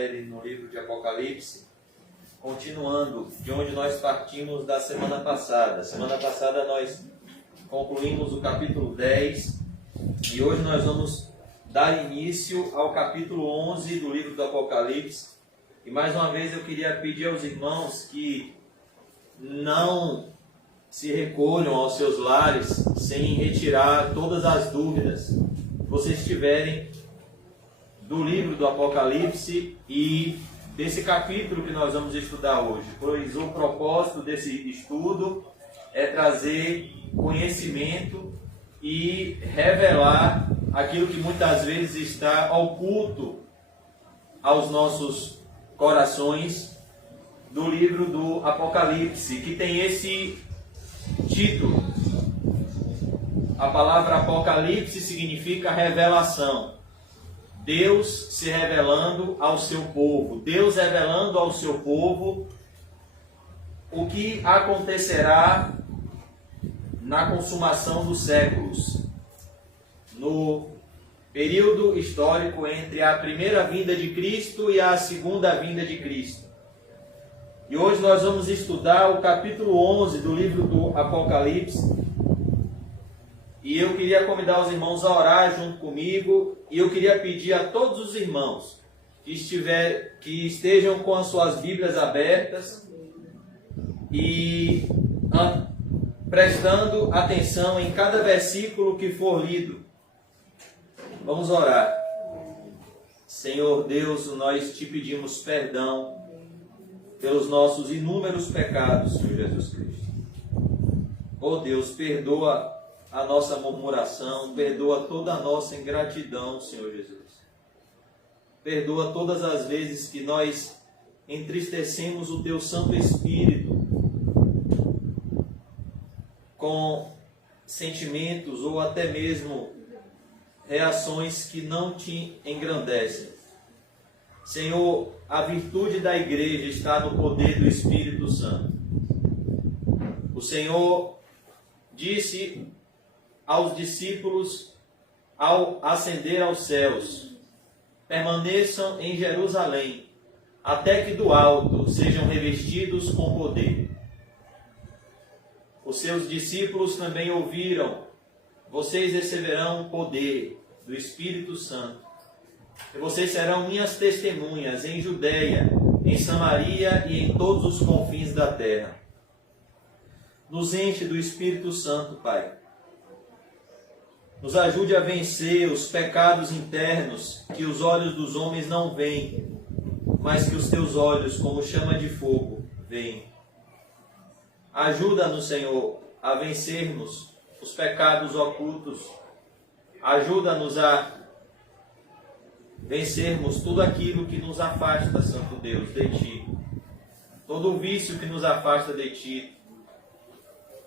série no livro de Apocalipse, continuando de onde nós partimos da semana passada. Semana passada nós concluímos o capítulo 10 e hoje nós vamos dar início ao capítulo 11 do livro do Apocalipse. E mais uma vez eu queria pedir aos irmãos que não se recolham aos seus lares sem retirar todas as dúvidas que vocês tiverem do livro do Apocalipse e desse capítulo que nós vamos estudar hoje, pois o propósito desse estudo é trazer conhecimento e revelar aquilo que muitas vezes está oculto aos nossos corações do livro do Apocalipse, que tem esse título. A palavra Apocalipse significa revelação. Deus se revelando ao seu povo, Deus revelando ao seu povo o que acontecerá na consumação dos séculos, no período histórico entre a primeira vinda de Cristo e a segunda vinda de Cristo. E hoje nós vamos estudar o capítulo 11 do livro do Apocalipse. E eu queria convidar os irmãos a orar junto comigo. E eu queria pedir a todos os irmãos que estejam com as suas Bíblias abertas e prestando atenção em cada versículo que for lido. Vamos orar. Senhor Deus, nós te pedimos perdão pelos nossos inúmeros pecados, Senhor Jesus Cristo. Oh Deus, perdoa a nossa murmuração, perdoa toda a nossa ingratidão, Senhor Jesus. Perdoa todas as vezes que nós entristecemos o Teu Santo Espírito com sentimentos ou até mesmo reações que não te engrandecem. Senhor, a virtude da igreja está no poder do Espírito Santo. O Senhor disse aos discípulos ao ascender aos céus: permaneçam em Jerusalém, até que do alto sejam revestidos com poder. Os seus discípulos também ouviram: vocês receberão poder do Espírito Santo, e vocês serão minhas testemunhas em Judeia, em Samaria e em todos os confins da terra. Nos enche do Espírito Santo, Pai. Nos ajude a vencer os pecados internos que os olhos dos homens não veem, mas que os teus olhos, como chama de fogo, veem. Ajuda-nos, Senhor, a vencermos os pecados ocultos. Ajuda-nos a vencermos tudo aquilo que nos afasta, Santo Deus, de Ti. Todo vício que nos afasta de Ti.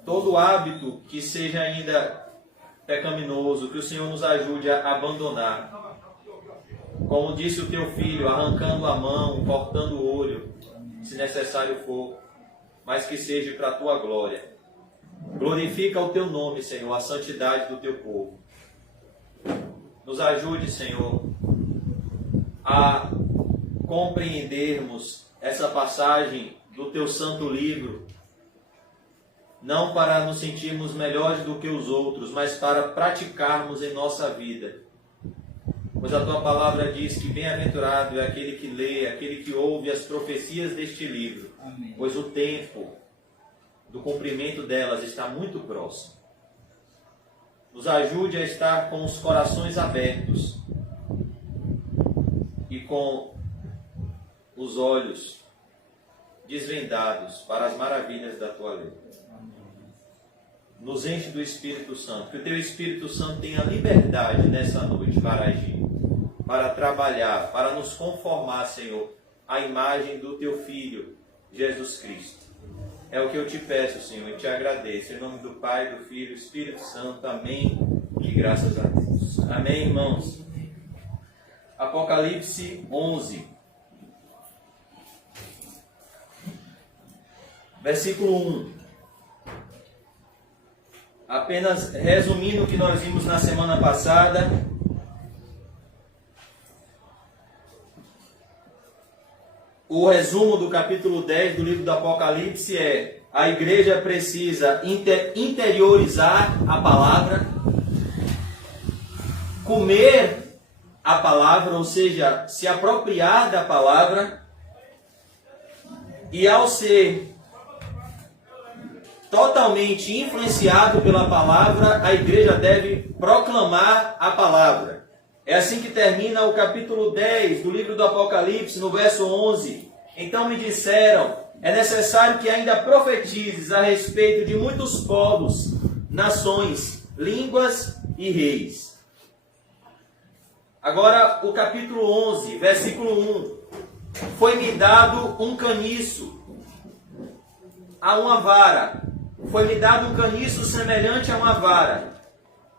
Todo hábito que seja ainda pecaminoso, que o Senhor nos ajude a abandonar. Como disse o Teu Filho, arrancando a mão, cortando o olho, se necessário for, mas que seja para a Tua glória. Glorifica o Teu nome, Senhor, a santidade do Teu povo. Nos ajude, Senhor, a compreendermos essa passagem do Teu santo livro, não para nos sentirmos melhores do que os outros, mas para praticarmos em nossa vida. Pois a Tua palavra diz que bem-aventurado é aquele que lê, aquele que ouve as profecias deste livro. Amém. Pois o tempo do cumprimento delas está muito próximo. Nos ajude a estar com os corações abertos e com os olhos desvendados para as maravilhas da Tua lei. Nos enche do Espírito Santo, que o Teu Espírito Santo tenha liberdade nessa noite para agir, para trabalhar, para nos conformar, Senhor, à imagem do Teu Filho, Jesus Cristo. É o que eu Te peço, Senhor, e Te agradeço. Em nome do Pai, do Filho e do Espírito Santo. Amém. E graças a Deus. Amém, irmãos. Apocalipse 11. Versículo 1. Apenas resumindo o que nós vimos na semana passada. o resumo do capítulo 10 do livro do Apocalipse é: a igreja precisa interiorizar a palavra, comer a palavra, ou seja, se apropriar da palavra, e ao ser totalmente influenciado pela palavra, a igreja deve proclamar a palavra. É assim que termina o capítulo 10 do livro do Apocalipse, no verso 11. Então me disseram: é necessário que ainda profetizes a respeito de muitos povos, nações, línguas e reis. Agora o capítulo 11, versículo 1. Foi-me dado um caniço, a uma vara. Foi-me dado um caniço semelhante a uma vara.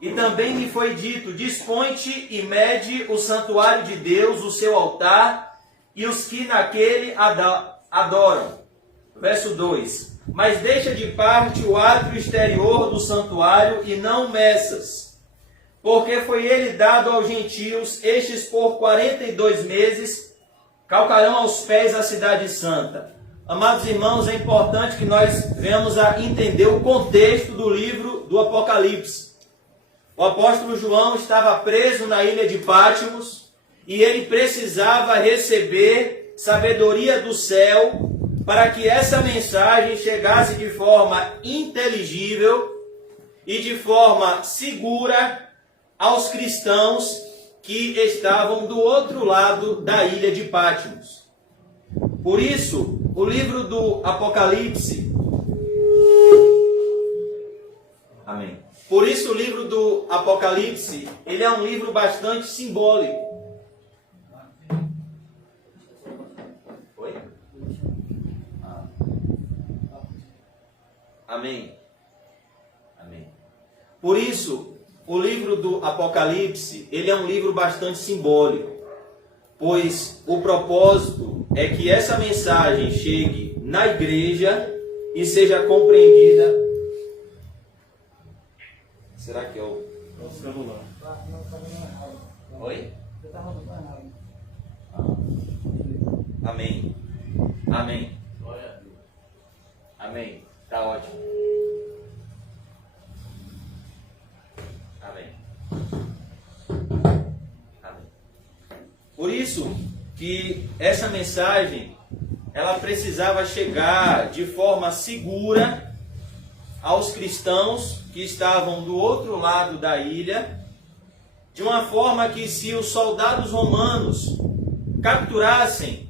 E também me foi dito: dispõe-te e mede o santuário de Deus, o seu altar, e os que naquele adoram. Verso 2. Mas deixa de parte o átrio exterior do santuário e não meças, porque foi ele dado aos gentios, estes por 42 meses calcarão aos pés a cidade santa. Amados irmãos, é importante que nós venhamos a entender o contexto do livro do Apocalipse. O apóstolo João estava preso na ilha de Patmos e ele precisava receber sabedoria do céu para que essa mensagem chegasse de forma inteligível e de forma segura aos cristãos que estavam do outro lado da ilha de Patmos. Por isso, o livro do Apocalipse, amém. Por isso o livro do Apocalipse, ele é um livro bastante simbólico. Oi? Amém. Amém. Por isso, o livro do Apocalipse, ele é um livro bastante simbólico, pois o propósito é que essa mensagem chegue na igreja e seja compreendida. Será que é o celular? Oi? Amém. Amém. Amém. Tá ótimo. Amém. Amém. Por isso que essa mensagem, ela precisava chegar de forma segura aos cristãos que estavam do outro lado da ilha, de uma forma que, se os soldados romanos capturassem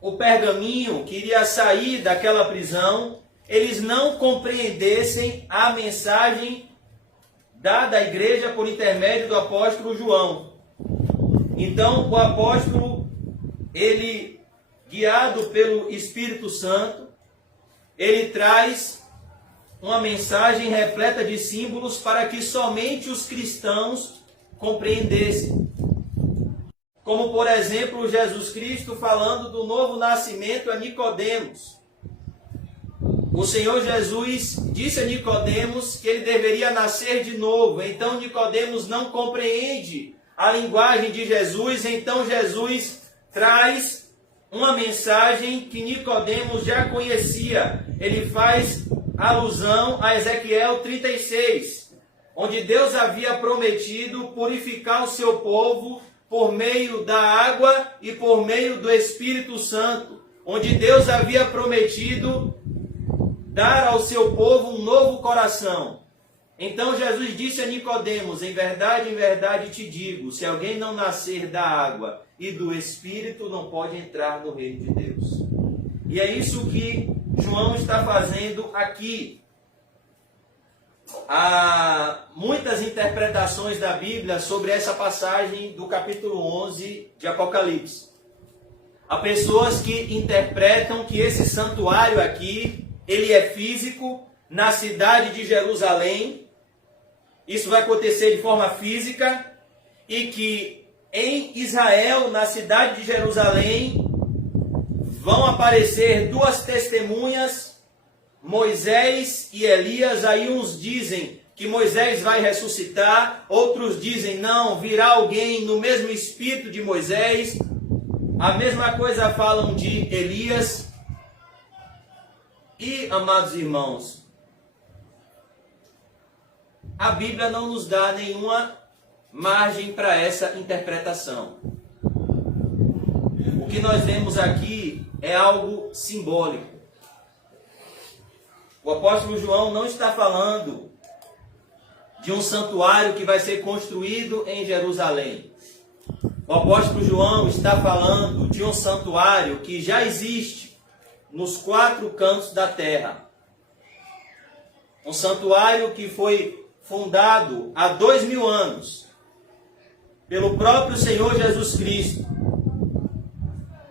o pergaminho que iria sair daquela prisão, eles não compreendessem a mensagem dada à igreja por intermédio do apóstolo João. Então, o apóstolo, ele, guiado pelo Espírito Santo, ele traz uma mensagem repleta de símbolos para que somente os cristãos compreendessem. Como, por exemplo, Jesus Cristo falando do novo nascimento a Nicodemos. O Senhor Jesus disse a Nicodemos que ele deveria nascer de novo. Então Nicodemos não compreende a linguagem de Jesus. Então Jesus traz uma mensagem que Nicodemos já conhecia. Ele faz alusão a Ezequiel 36, onde Deus havia prometido purificar o seu povo por meio da água e por meio do Espírito Santo, onde Deus havia prometido dar ao seu povo um novo coração. Então Jesus disse a Nicodemos: em verdade te digo, se alguém não nascer da água e do Espírito, não pode entrar no reino de Deus. E é isso que João está fazendo aqui. Há muitas interpretações da Bíblia sobre essa passagem do capítulo 11 de Apocalipse. Há pessoas que interpretam que esse santuário aqui, ele é físico, na cidade de Jerusalém. Isso vai acontecer de forma física. E que em Israel, na cidade de Jerusalém, vão aparecer duas testemunhas, Moisés e Elias. Aí uns dizem que Moisés vai ressuscitar, outros dizem não, virá alguém no mesmo espírito de Moisés. A mesma coisa falam de Elias. E, amados irmãos, a Bíblia não nos dá nenhuma margem para essa interpretação. O que nós vemos aqui é algo simbólico. O apóstolo João não está falando de um santuário que vai ser construído em Jerusalém. O apóstolo João está falando de um santuário que já existe nos 4 cantos da terra. Um santuário que foi fundado há 2000 anos pelo próprio Senhor Jesus Cristo,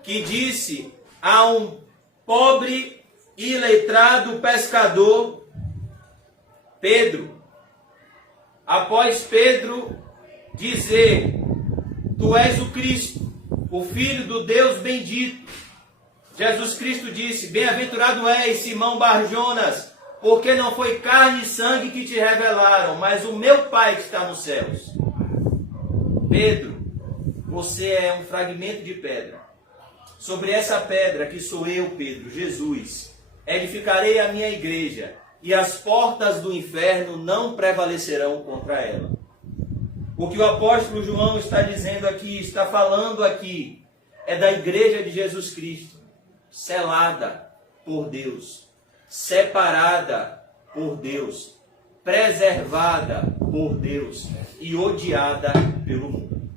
que disse a um pobre e iletrado pescador, Pedro, após Pedro dizer: Tu és o Cristo, o Filho do Deus bendito, Jesus Cristo disse: Bem-aventurado és, Simão Barjonas, porque não foi carne e sangue que te revelaram, mas o meu Pai que está nos céus. Pedro, você é um fragmento de pedra. Sobre essa pedra que sou eu, Pedro, Jesus, edificarei a minha igreja, e as portas do inferno não prevalecerão contra ela. O que o apóstolo João está dizendo aqui, está falando aqui, é da igreja de Jesus Cristo, selada por Deus, separada por Deus, preservada por Deus e odiada pelo mundo.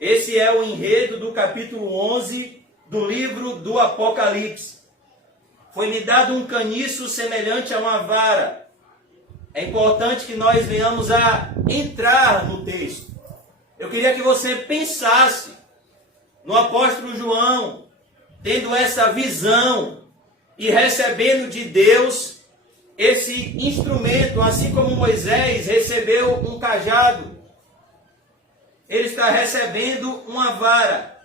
Esse é o enredo do capítulo 11 do livro do Apocalipse. Foi-me dado um caniço semelhante a uma vara. É importante que nós venhamos a entrar no texto. Eu queria que você pensasse no apóstolo João, tendo essa visão e recebendo de Deus esse instrumento, assim como Moisés recebeu um cajado. Ele está recebendo uma vara.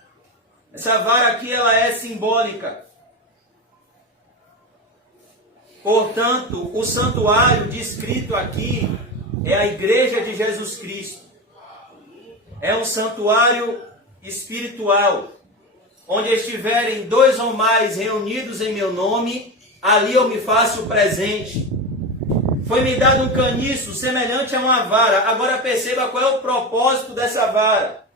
Essa vara aqui, ela é simbólica. Portanto, o santuário descrito aqui é a igreja de Jesus Cristo. É um santuário espiritual, onde estiverem 2 ou mais reunidos em meu nome, ali eu me faço presente. Foi-me dado um caniço semelhante a uma vara. Agora perceba qual é o propósito dessa vara.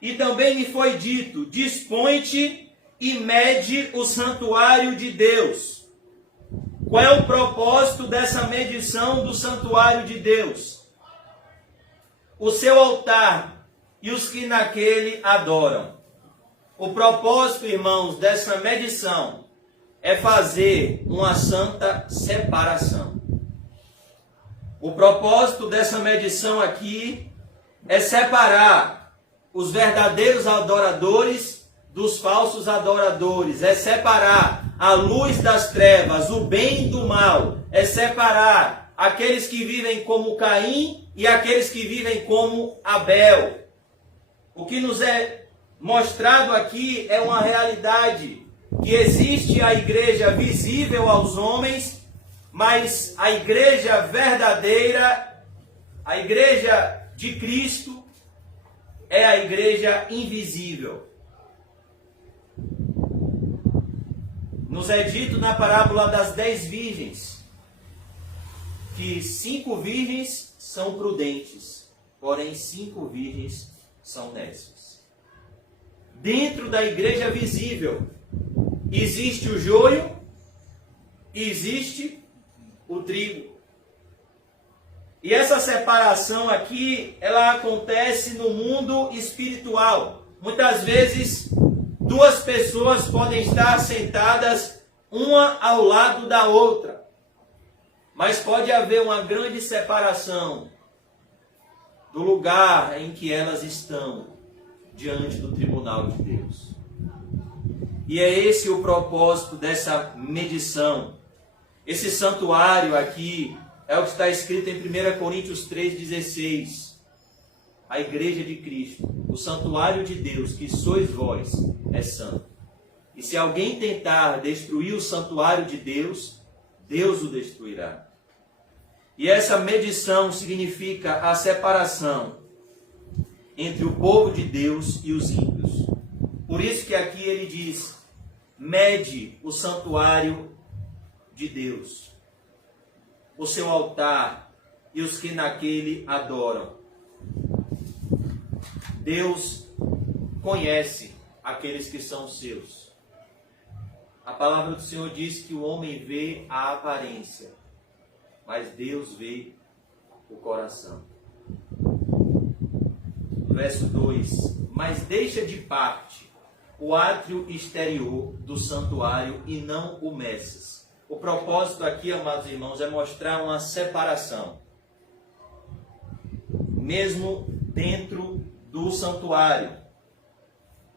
E também me foi dito: dispõe-te e mede o santuário de Deus. Qual é o propósito dessa medição do santuário de Deus? O seu altar e os que naquele adoram. O propósito, irmãos, dessa medição é fazer uma santa separação. O propósito dessa medição aqui é separar os verdadeiros adoradores dos falsos adoradores, é separar a luz das trevas, o bem do mal, é separar aqueles que vivem como Caim e aqueles que vivem como Abel. O que nos é mostrado aqui é uma realidade, que existe a igreja visível aos homens, mas a igreja verdadeira, a igreja de Cristo, é a igreja invisível. Nos é dito na parábola das 10 virgens, que 5 virgens são prudentes, porém 5 virgens são nécias. Dentro da igreja visível, existe o joio e existe o trigo. E essa separação aqui, ela acontece no mundo espiritual. Muitas vezes, 2 pessoas podem estar sentadas uma ao lado da outra, mas pode haver uma grande separação do lugar em que elas estão diante do tribunal de Deus. E é esse o propósito dessa medição. Esse santuário aqui é o que está escrito em 1 Coríntios 3,16. A igreja de Cristo, o santuário de Deus, que sois vós, é santo. E se alguém tentar destruir o santuário de Deus, Deus o destruirá. E essa medição significa a separação entre o povo de Deus e os ímpios. Por isso que aqui ele diz: mede o santuário de Deus, o seu altar e os que naquele adoram. Deus conhece aqueles que são seus. A palavra do Senhor diz que o homem vê a aparência, mas Deus vê o coração. Verso 2: mas deixa de parte o átrio exterior do santuário e não o meças. O propósito aqui, amados irmãos, é mostrar uma separação. Mesmo dentro do santuário.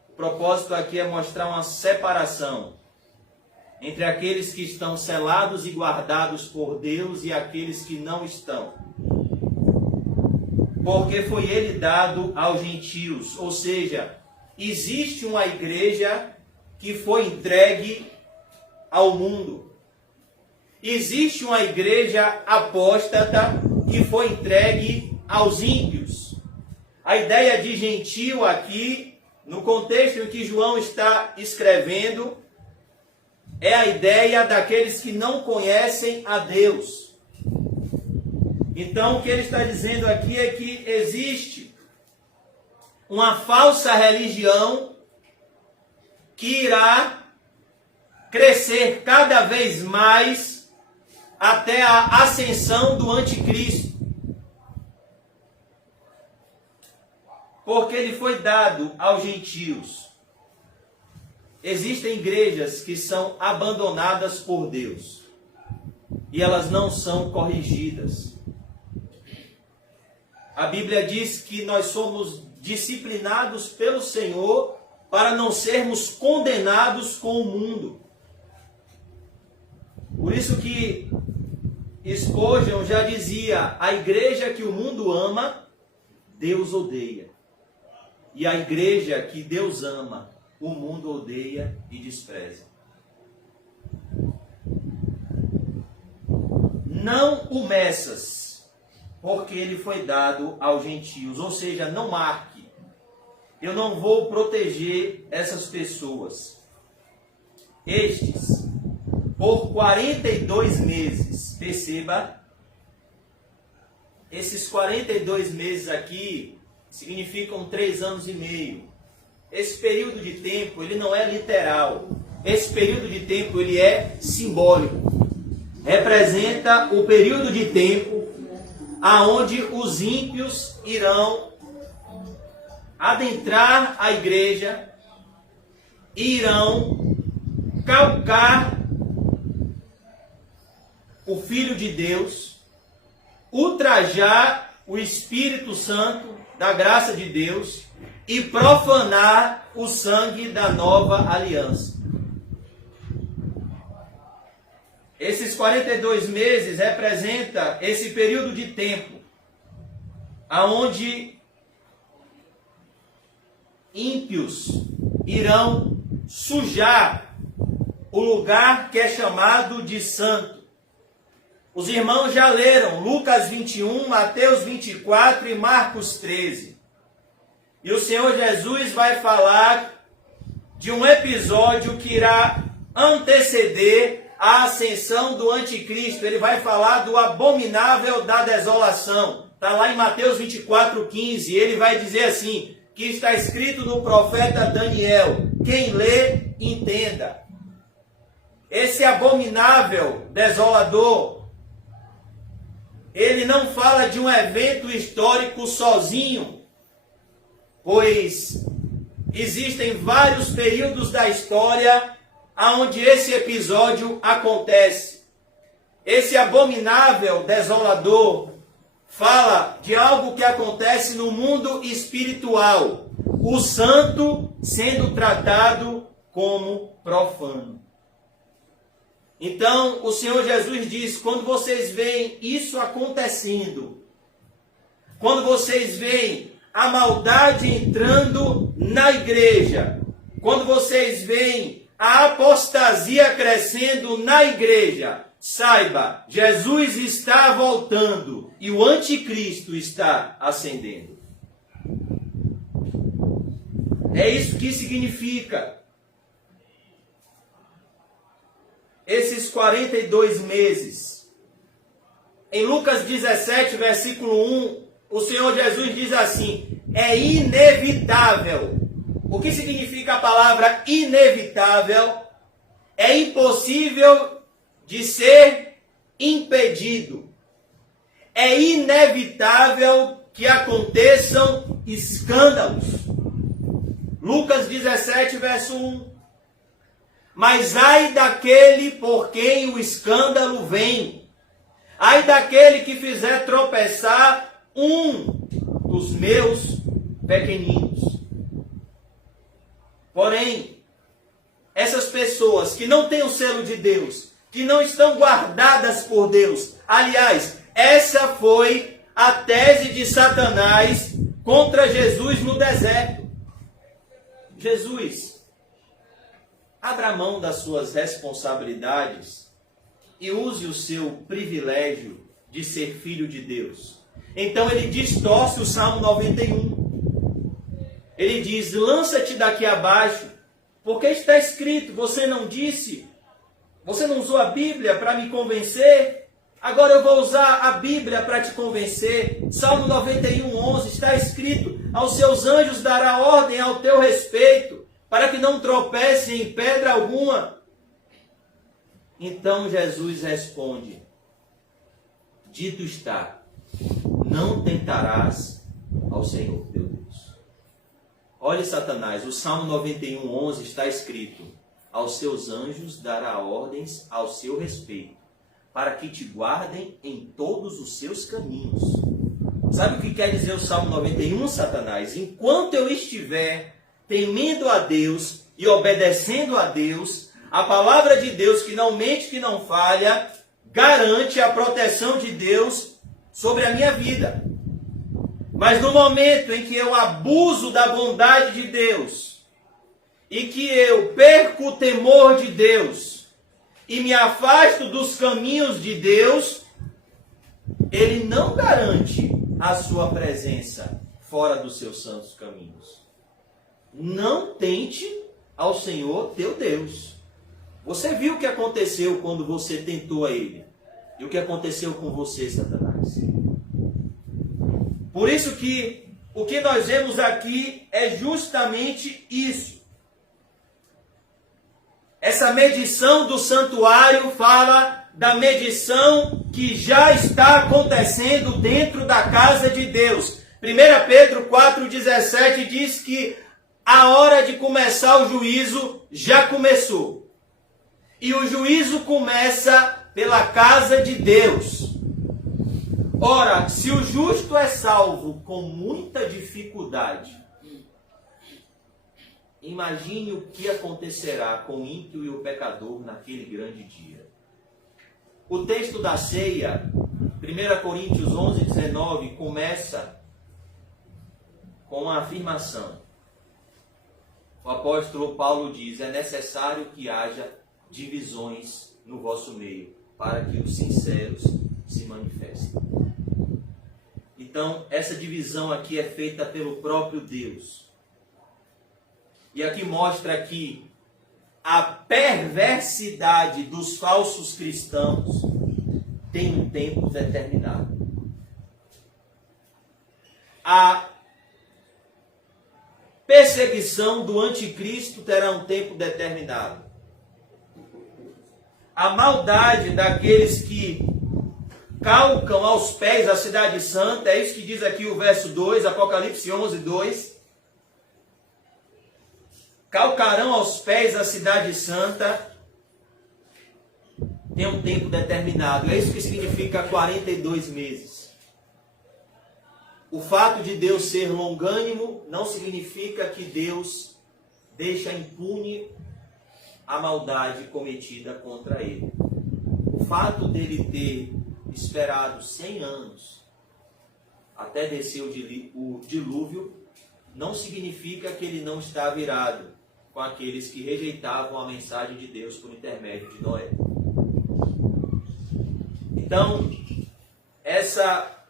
O propósito aqui é mostrar uma separação entre aqueles que estão selados e guardados por Deus e aqueles que não estão. Porque foi ele dado aos gentios, ou seja, existe uma igreja que foi entregue ao mundo. Existe uma igreja apóstata que foi entregue aos ímpios. A ideia de gentio aqui, no contexto em que João está escrevendo, é a ideia daqueles que não conhecem a Deus. Então, o que ele está dizendo aqui é que existe uma falsa religião que irá crescer cada vez mais até a ascensão do anticristo. Porque ele foi dado aos gentios. Existem igrejas que são abandonadas por Deus e elas não são corrigidas. A Bíblia diz que nós somos disciplinados pelo Senhor para não sermos condenados com o mundo. Por isso que Spurgeon já dizia: a igreja que o mundo ama, Deus odeia. E a igreja que Deus ama, o mundo odeia e despreza. Não o meças, porque ele foi dado aos gentios. Ou seja, não marque. Eu não vou proteger essas pessoas. Estes, por 42 meses, perceba, esses 42 meses aqui significam 3 anos e meio. Esse período de tempo, ele não é literal. Esse período de tempo, ele é simbólico. Representa o período de tempo aonde os ímpios irão adentrar a igreja e irão calcar o Filho de Deus, ultrajar o Espírito Santo da graça de Deus e profanar o sangue da nova aliança. Esses 42 meses representa esse período de tempo aonde ímpios irão sujar o lugar que é chamado de santo. Os irmãos já leram Lucas 21, Mateus 24 e Marcos 13. E o Senhor Jesus vai falar de um episódio que irá anteceder a ascensão do anticristo. Ele vai falar do abominável da desolação. Está lá em Mateus 24, 15. Ele vai dizer assim, que está escrito no profeta Daniel: quem lê, entenda. Esse abominável desolador, ele não fala de um evento histórico sozinho, pois existem vários períodos da história onde esse episódio acontece. Esse abominável desolador fala de algo que acontece no mundo espiritual, o santo sendo tratado como profano. Então, o Senhor Jesus diz: quando vocês veem isso acontecendo, quando vocês veem a maldade entrando na igreja, quando vocês veem a apostasia crescendo na igreja, saiba, Jesus está voltando e o anticristo está ascendendo. É isso que significa. Esses 42 meses. Em Lucas 17, versículo 1, o Senhor Jesus diz assim: é inevitável. O que significa a palavra inevitável? É impossível de ser impedido. É inevitável que aconteçam escândalos. Lucas 17, verso 1. Mas ai daquele por quem o escândalo vem. Ai daquele que fizer tropeçar um dos meus pequeninos. Porém, essas pessoas que não têm o selo de Deus, que não estão guardadas por Deus, aliás, essa foi a tese de Satanás contra Jesus no deserto. Jesus, abra mão das suas responsabilidades e use o seu privilégio de ser filho de Deus. Então ele distorce o Salmo 91. Ele diz: lança-te daqui abaixo, porque está escrito, você não disse, você não usou a Bíblia para me convencer, agora eu vou usar a Bíblia para te convencer. Salmo 91, 11, está escrito: aos seus anjos dará ordem ao teu respeito, para que não tropece em pedra alguma. Então Jesus responde: dito está, não tentarás ao Senhor teu Deus. Olhe, Satanás, o Salmo 91, 11 está escrito: aos seus anjos dará ordens ao seu respeito, para que te guardem em todos os seus caminhos. Sabe o que quer dizer o Salmo 91, Satanás? Enquanto eu estiver temendo a Deus e obedecendo a Deus, a palavra de Deus, que não mente, que não falha, garante a proteção de Deus sobre a minha vida. Mas no momento em que eu abuso da bondade de Deus, e que eu perco o temor de Deus, e me afasto dos caminhos de Deus, Ele não garante a sua presença fora dos seus santos caminhos. Não tente ao Senhor teu Deus. Você viu o que aconteceu quando você tentou a Ele? E o que aconteceu com você, Satanás? Por isso que o que nós vemos aqui é justamente isso. Essa medição do santuário fala da medição que já está acontecendo dentro da casa de Deus. 1 Pedro 4,17 diz que a hora de começar o juízo já começou. E o juízo começa pela casa de Deus. Ora, se o justo é salvo com muita dificuldade, imagine o que acontecerá com o ímpio e o pecador naquele grande dia. O texto da ceia, 1 Coríntios 11, 19, começa com uma afirmação. O apóstolo Paulo diz: é necessário que haja divisões no vosso meio, para que os sinceros se manifestem. Então, essa divisão aqui é feita pelo próprio Deus. E aqui mostra que a perversidade dos falsos cristãos tem um tempo determinado. A perseguição do anticristo terá um tempo determinado. A maldade daqueles que calcam aos pés a cidade santa, é isso que diz aqui o verso 2, Apocalipse 11, 2. Calcarão aos pés a cidade santa, tem um tempo determinado. É isso que significa 42 meses. O fato de Deus ser longânimo não significa que Deus deixa impune a maldade cometida contra ele. O fato dele ter esperado 100 anos até descer o dilúvio não significa que ele não está virado com aqueles que rejeitavam a mensagem de Deus por intermédio de Noé. Então,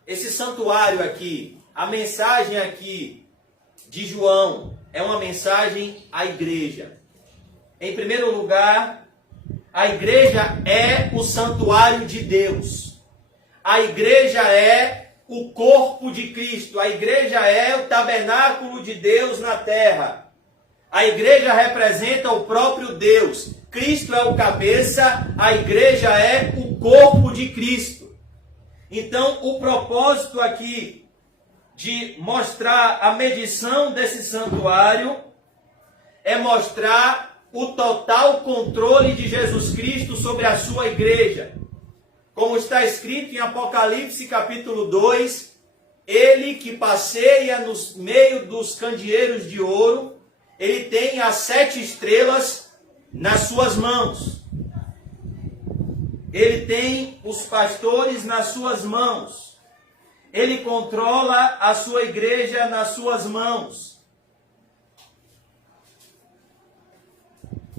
esse santuário aqui, a mensagem aqui de João, é uma mensagem à igreja. Em primeiro lugar, a igreja é o santuário de Deus. A igreja é o corpo de Cristo. A igreja é o tabernáculo de Deus na terra. A igreja representa o próprio Deus. Cristo é o cabeça, a igreja é o corpo de Cristo. Então, o propósito aqui de mostrar a medição desse santuário é mostrar o total controle de Jesus Cristo sobre a sua igreja. Como está escrito em Apocalipse capítulo 2, ele que passeia no meio dos candeeiros de ouro, ele tem as 7 estrelas nas suas mãos. Ele tem os pastores nas suas mãos. Ele controla a sua igreja nas suas mãos.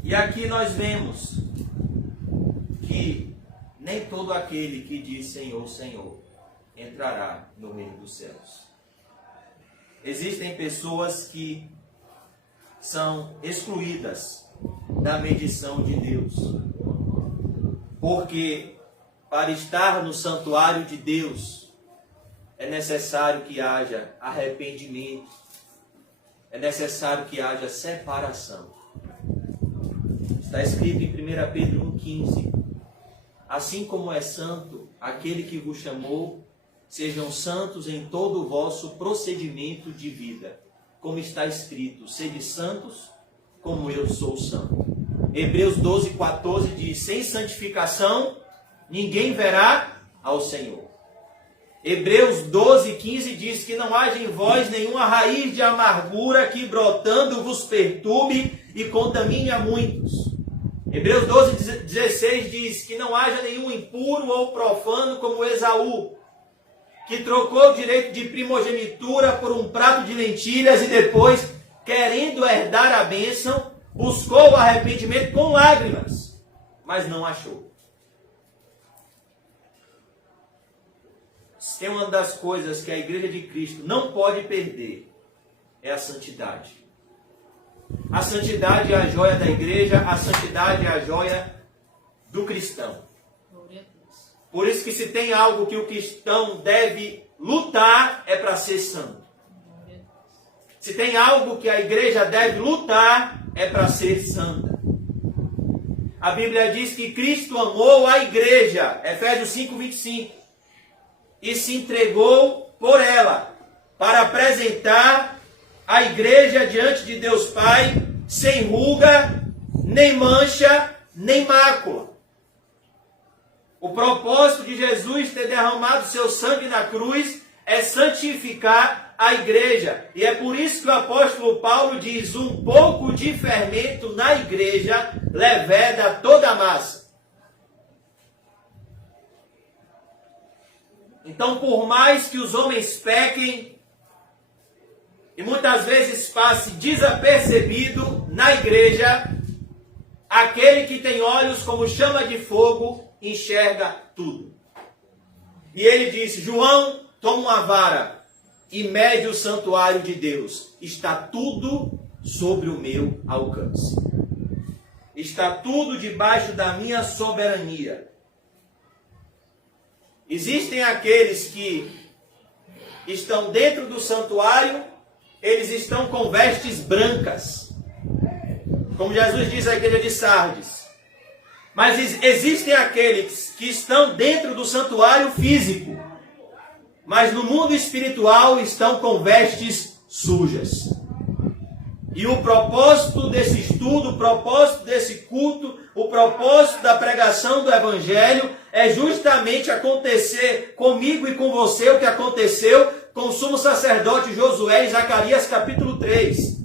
E aqui nós vemos que nem todo aquele que diz Senhor, Senhor, entrará no reino dos céus. Existem pessoas que são excluídas da medição de Deus. Porque para estar no santuário de Deus é necessário que haja arrependimento. É necessário que haja separação. Está escrito em 1 Pedro 1,15. Assim como é santo aquele que vos chamou, sejam santos em todo o vosso procedimento de vida. Como está escrito, sede santos, como eu sou santo. Hebreus 12,14 diz, sem santificação, ninguém verá ao Senhor. Hebreus 12,15 diz que não haja em vós nenhuma raiz de amargura que brotando vos perturbe e contamine a muitos. Hebreus 12,16 diz que não haja nenhum impuro ou profano como Esaú, que trocou o direito de primogenitura por um prato de lentilhas e depois, querendo herdar a bênção, buscou o arrependimento com lágrimas, mas não achou. Tem uma das coisas que a igreja de Cristo não pode perder, é a santidade. A santidade é a joia da igreja, a santidade é a joia do cristão. Por isso que se tem algo que o cristão deve lutar, é para ser santo. Se tem algo que a igreja deve lutar, é para ser santa. A Bíblia diz que Cristo amou a igreja, Efésios 5:25, e se entregou por ela, para apresentar a igreja diante de Deus Pai, sem ruga, nem mancha, nem mácula. O propósito de Jesus ter derramado seu sangue na cruz é santificar a igreja. E é por isso que o apóstolo Paulo diz, um pouco de fermento na igreja leveda toda a massa. Então, por mais que os homens pequem, e muitas vezes passe desapercebido na igreja, aquele que tem olhos como chama de fogo, enxerga tudo. E ele disse, João, toma uma vara e mede o santuário de Deus. Está tudo sobre o meu alcance. Está tudo debaixo da minha soberania. Existem aqueles que estão dentro do santuário, eles estão com vestes brancas. Como Jesus diz à igreja de Sardes. Mas existem aqueles que estão dentro do santuário físico, mas no mundo espiritual estão com vestes sujas. E o propósito desse estudo, o propósito desse culto, o propósito da pregação do Evangelho é justamente acontecer comigo e com você o que aconteceu com o sumo sacerdote Josué em Zacarias capítulo 3.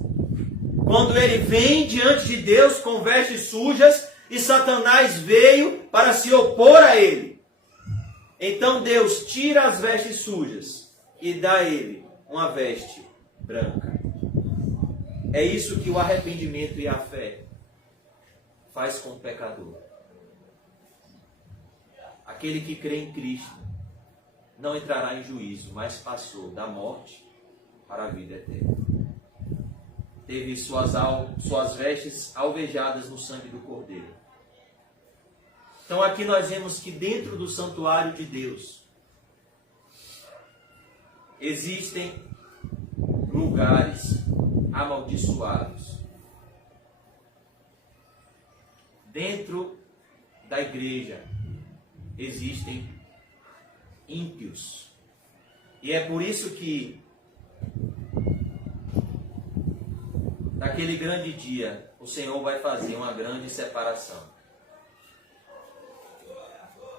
Quando ele vem diante de Deus com vestes sujas e Satanás veio para se opor a ele. Então Deus tira as vestes sujas e dá a ele uma veste branca. É isso que o arrependimento e a fé faz com o pecador. Aquele que crê em Cristo não entrará em juízo, mas passou da morte para a vida eterna. teve suas vestes alvejadas no sangue do Cordeiro. Então aqui nós vemos que dentro do santuário de Deus existem lugares amaldiçoados. Dentro da igreja existem ímpios. E é por isso que naquele grande dia o Senhor vai fazer uma grande separação.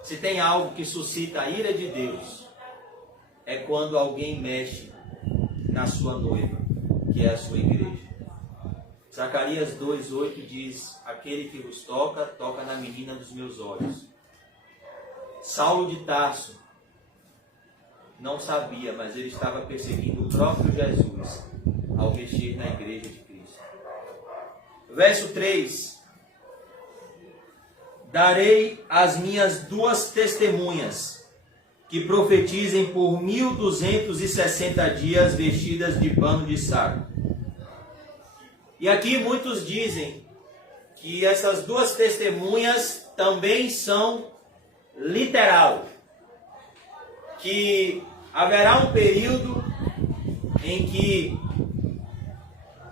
Se tem algo que suscita a ira de Deus, é quando alguém mexe na sua noiva, que é a sua igreja. Zacarias 2,8 diz: aquele que vos toca, toca na menina dos meus olhos. Saulo de Tarso não sabia, mas ele estava perseguindo o próprio Jesus ao mexer na igreja de Cristo. Verso 3: darei as minhas 2 testemunhas, que profetizem por 1260 dias, vestidas de pano de saco. E aqui muitos dizem que essas 2 testemunhas também são literal, que haverá um período em que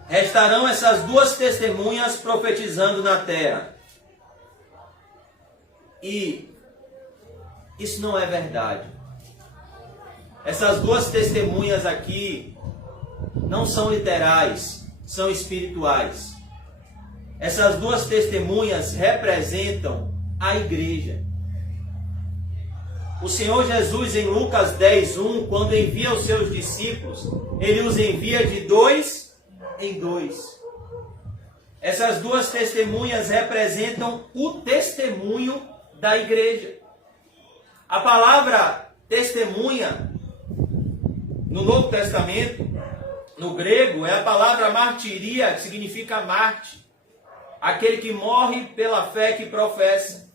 restarão essas 2 testemunhas profetizando na terra. E isso não é verdade. Essas 2 testemunhas aqui não são literais, são espirituais. Essas 2 testemunhas representam a igreja. O Senhor Jesus, em Lucas 10:1, quando envia os seus discípulos, ele os envia de 2 em 2. Essas 2 testemunhas representam o testemunho da igreja. A palavra testemunha no Novo Testamento, no grego, é a palavra martiria, que significa Marte, aquele que morre pela fé que professa.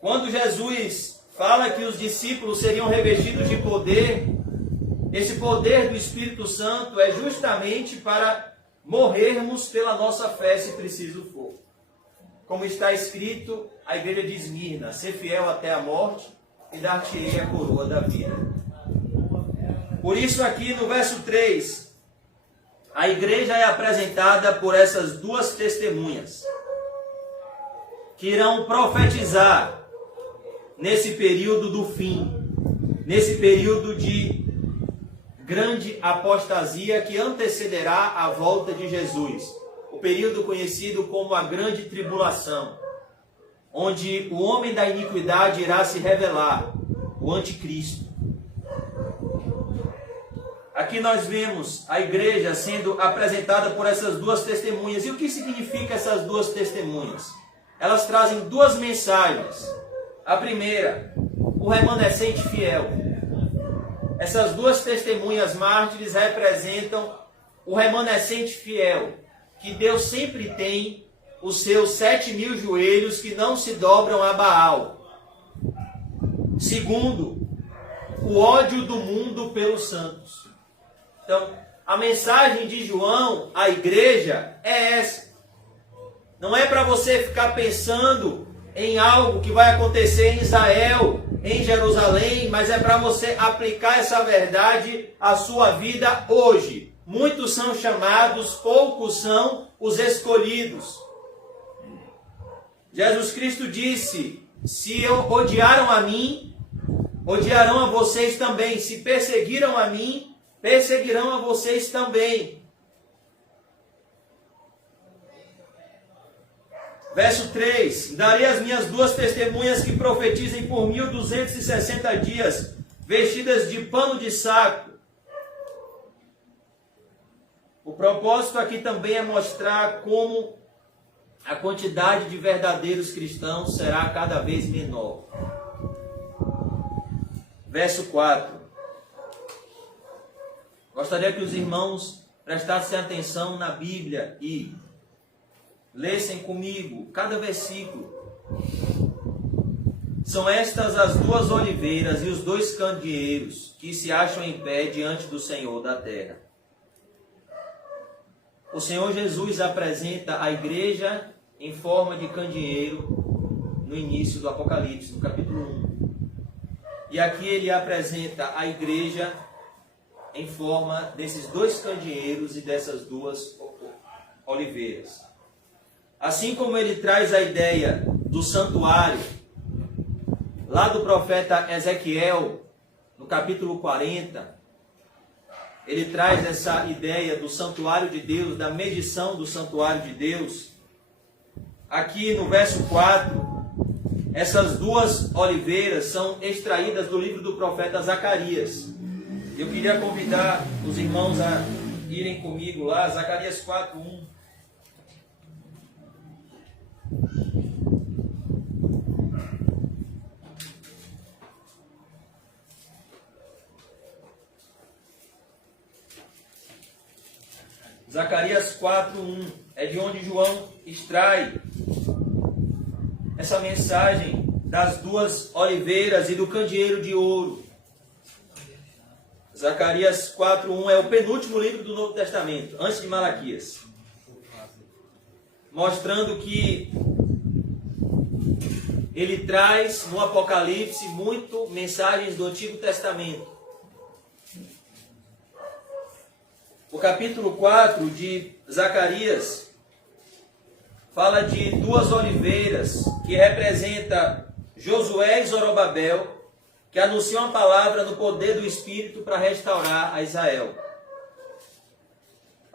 Quando Jesus fala que os discípulos seriam revestidos de poder, esse poder do Espírito Santo é justamente para morrermos pela nossa fé, se preciso for. Como está escrito, a igreja de Esmirna: ser fiel até a morte e dar-te-ei a coroa da vida. Por isso aqui no verso 3, a igreja é apresentada por essas 2 testemunhas, que irão profetizar nesse período do fim, nesse período de grande apostasia que antecederá a volta de Jesus. O período conhecido como a grande tribulação, onde o homem da iniquidade irá se revelar, o anticristo. Aqui nós vemos a igreja sendo apresentada por essas 2 testemunhas. E o que significa essas 2 testemunhas? Elas trazem 2 mensagens. A primeira, o remanescente fiel. Essas 2 testemunhas mártires representam o remanescente fiel, que Deus sempre tem os seus 7.000 joelhos que não se dobram a Baal. Segundo, o ódio do mundo pelos santos. Então, a mensagem de João à igreja é essa. Não é para você ficar pensando em algo que vai acontecer em Israel, em Jerusalém, mas é para você aplicar essa verdade à sua vida hoje. Muitos são chamados, poucos são os escolhidos. Jesus Cristo disse: se odiaram a mim, odiarão a vocês também. Se perseguiram a mim, perseguirão a vocês também. Verso 3: darei as minhas 2 testemunhas que profetizem por 1260 dias, vestidas de pano de saco. O propósito aqui também é mostrar como a quantidade de verdadeiros cristãos será cada vez menor. Verso 4. Gostaria que os irmãos prestassem atenção na Bíblia e lessem comigo cada versículo. São estas as 2 oliveiras e os 2 candeeiros que se acham em pé diante do Senhor da terra. o Senhor Jesus apresenta a igreja em forma de candeeiro no início do Apocalipse, no capítulo 1. E aqui ele apresenta a igreja em forma desses dois candeeiros e dessas duas oliveiras. Assim como ele traz a ideia do santuário, lá do profeta Ezequiel, no capítulo 40, ele traz essa ideia do santuário de Deus, da medição do santuário de Deus. Aqui no verso 4, essas duas oliveiras são extraídas do livro do profeta Zacarias. Eu queria convidar os irmãos a irem comigo lá, Zacarias 4:1. Zacarias 4:1 é de onde João extrai essa mensagem das duas oliveiras e do candeeiro de ouro. Zacarias 4:1 é o penúltimo livro do Novo Testamento, antes de Malaquias, mostrando que ele traz no Apocalipse muito mensagens do Antigo Testamento. O capítulo 4 de Zacarias fala de duas oliveiras que representa Josué e Zorobabel, que anunciam a palavra no poder do Espírito para restaurar a Israel.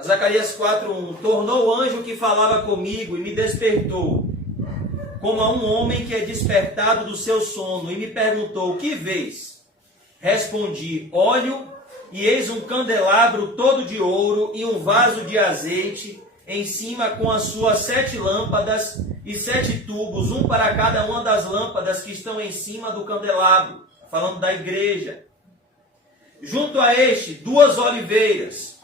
Zacarias 4:1 tornou o anjo que falava comigo e me despertou, como a um homem que é despertado do seu sono, e me perguntou: que vês? Respondi: olho, e eis um candelabro todo de ouro e um vaso de azeite em cima com as suas 7 lâmpadas e 7 tubos, um para cada uma das lâmpadas que estão em cima do candelabro. Falando da igreja. Junto a este, 2 oliveiras.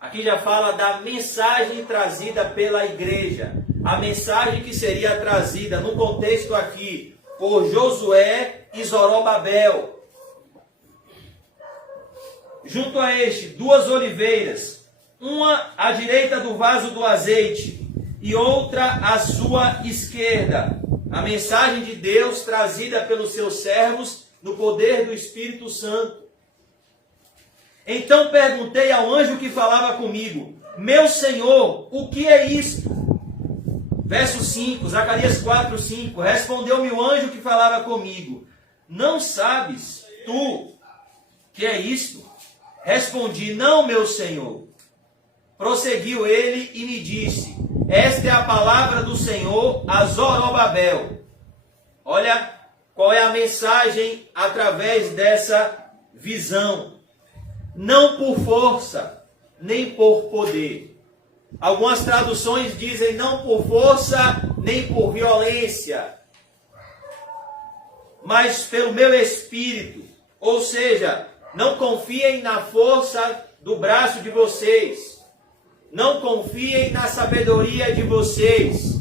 Aqui já fala da mensagem trazida pela igreja. A mensagem que seria trazida no contexto aqui por Josué e Zorobabel. Junto a este, 2 oliveiras. Uma à direita do vaso do azeite e outra à sua esquerda. A mensagem de Deus trazida pelos seus servos no poder do Espírito Santo. Então perguntei ao anjo que falava comigo: meu Senhor, o que é isto? Verso 5, Zacarias 4:5. Respondeu-me o anjo que falava comigo: não sabes tu que é isto? Respondi: não, meu Senhor. Prosseguiu ele e me disse: esta é a palavra do Senhor a Zorobabel. Olha qual é a mensagem através dessa visão. Não por força, nem por poder. Algumas traduções dizem não por força, nem por violência, mas pelo meu espírito. Ou seja, não confiem na força do braço de vocês. Não confiem na sabedoria de vocês.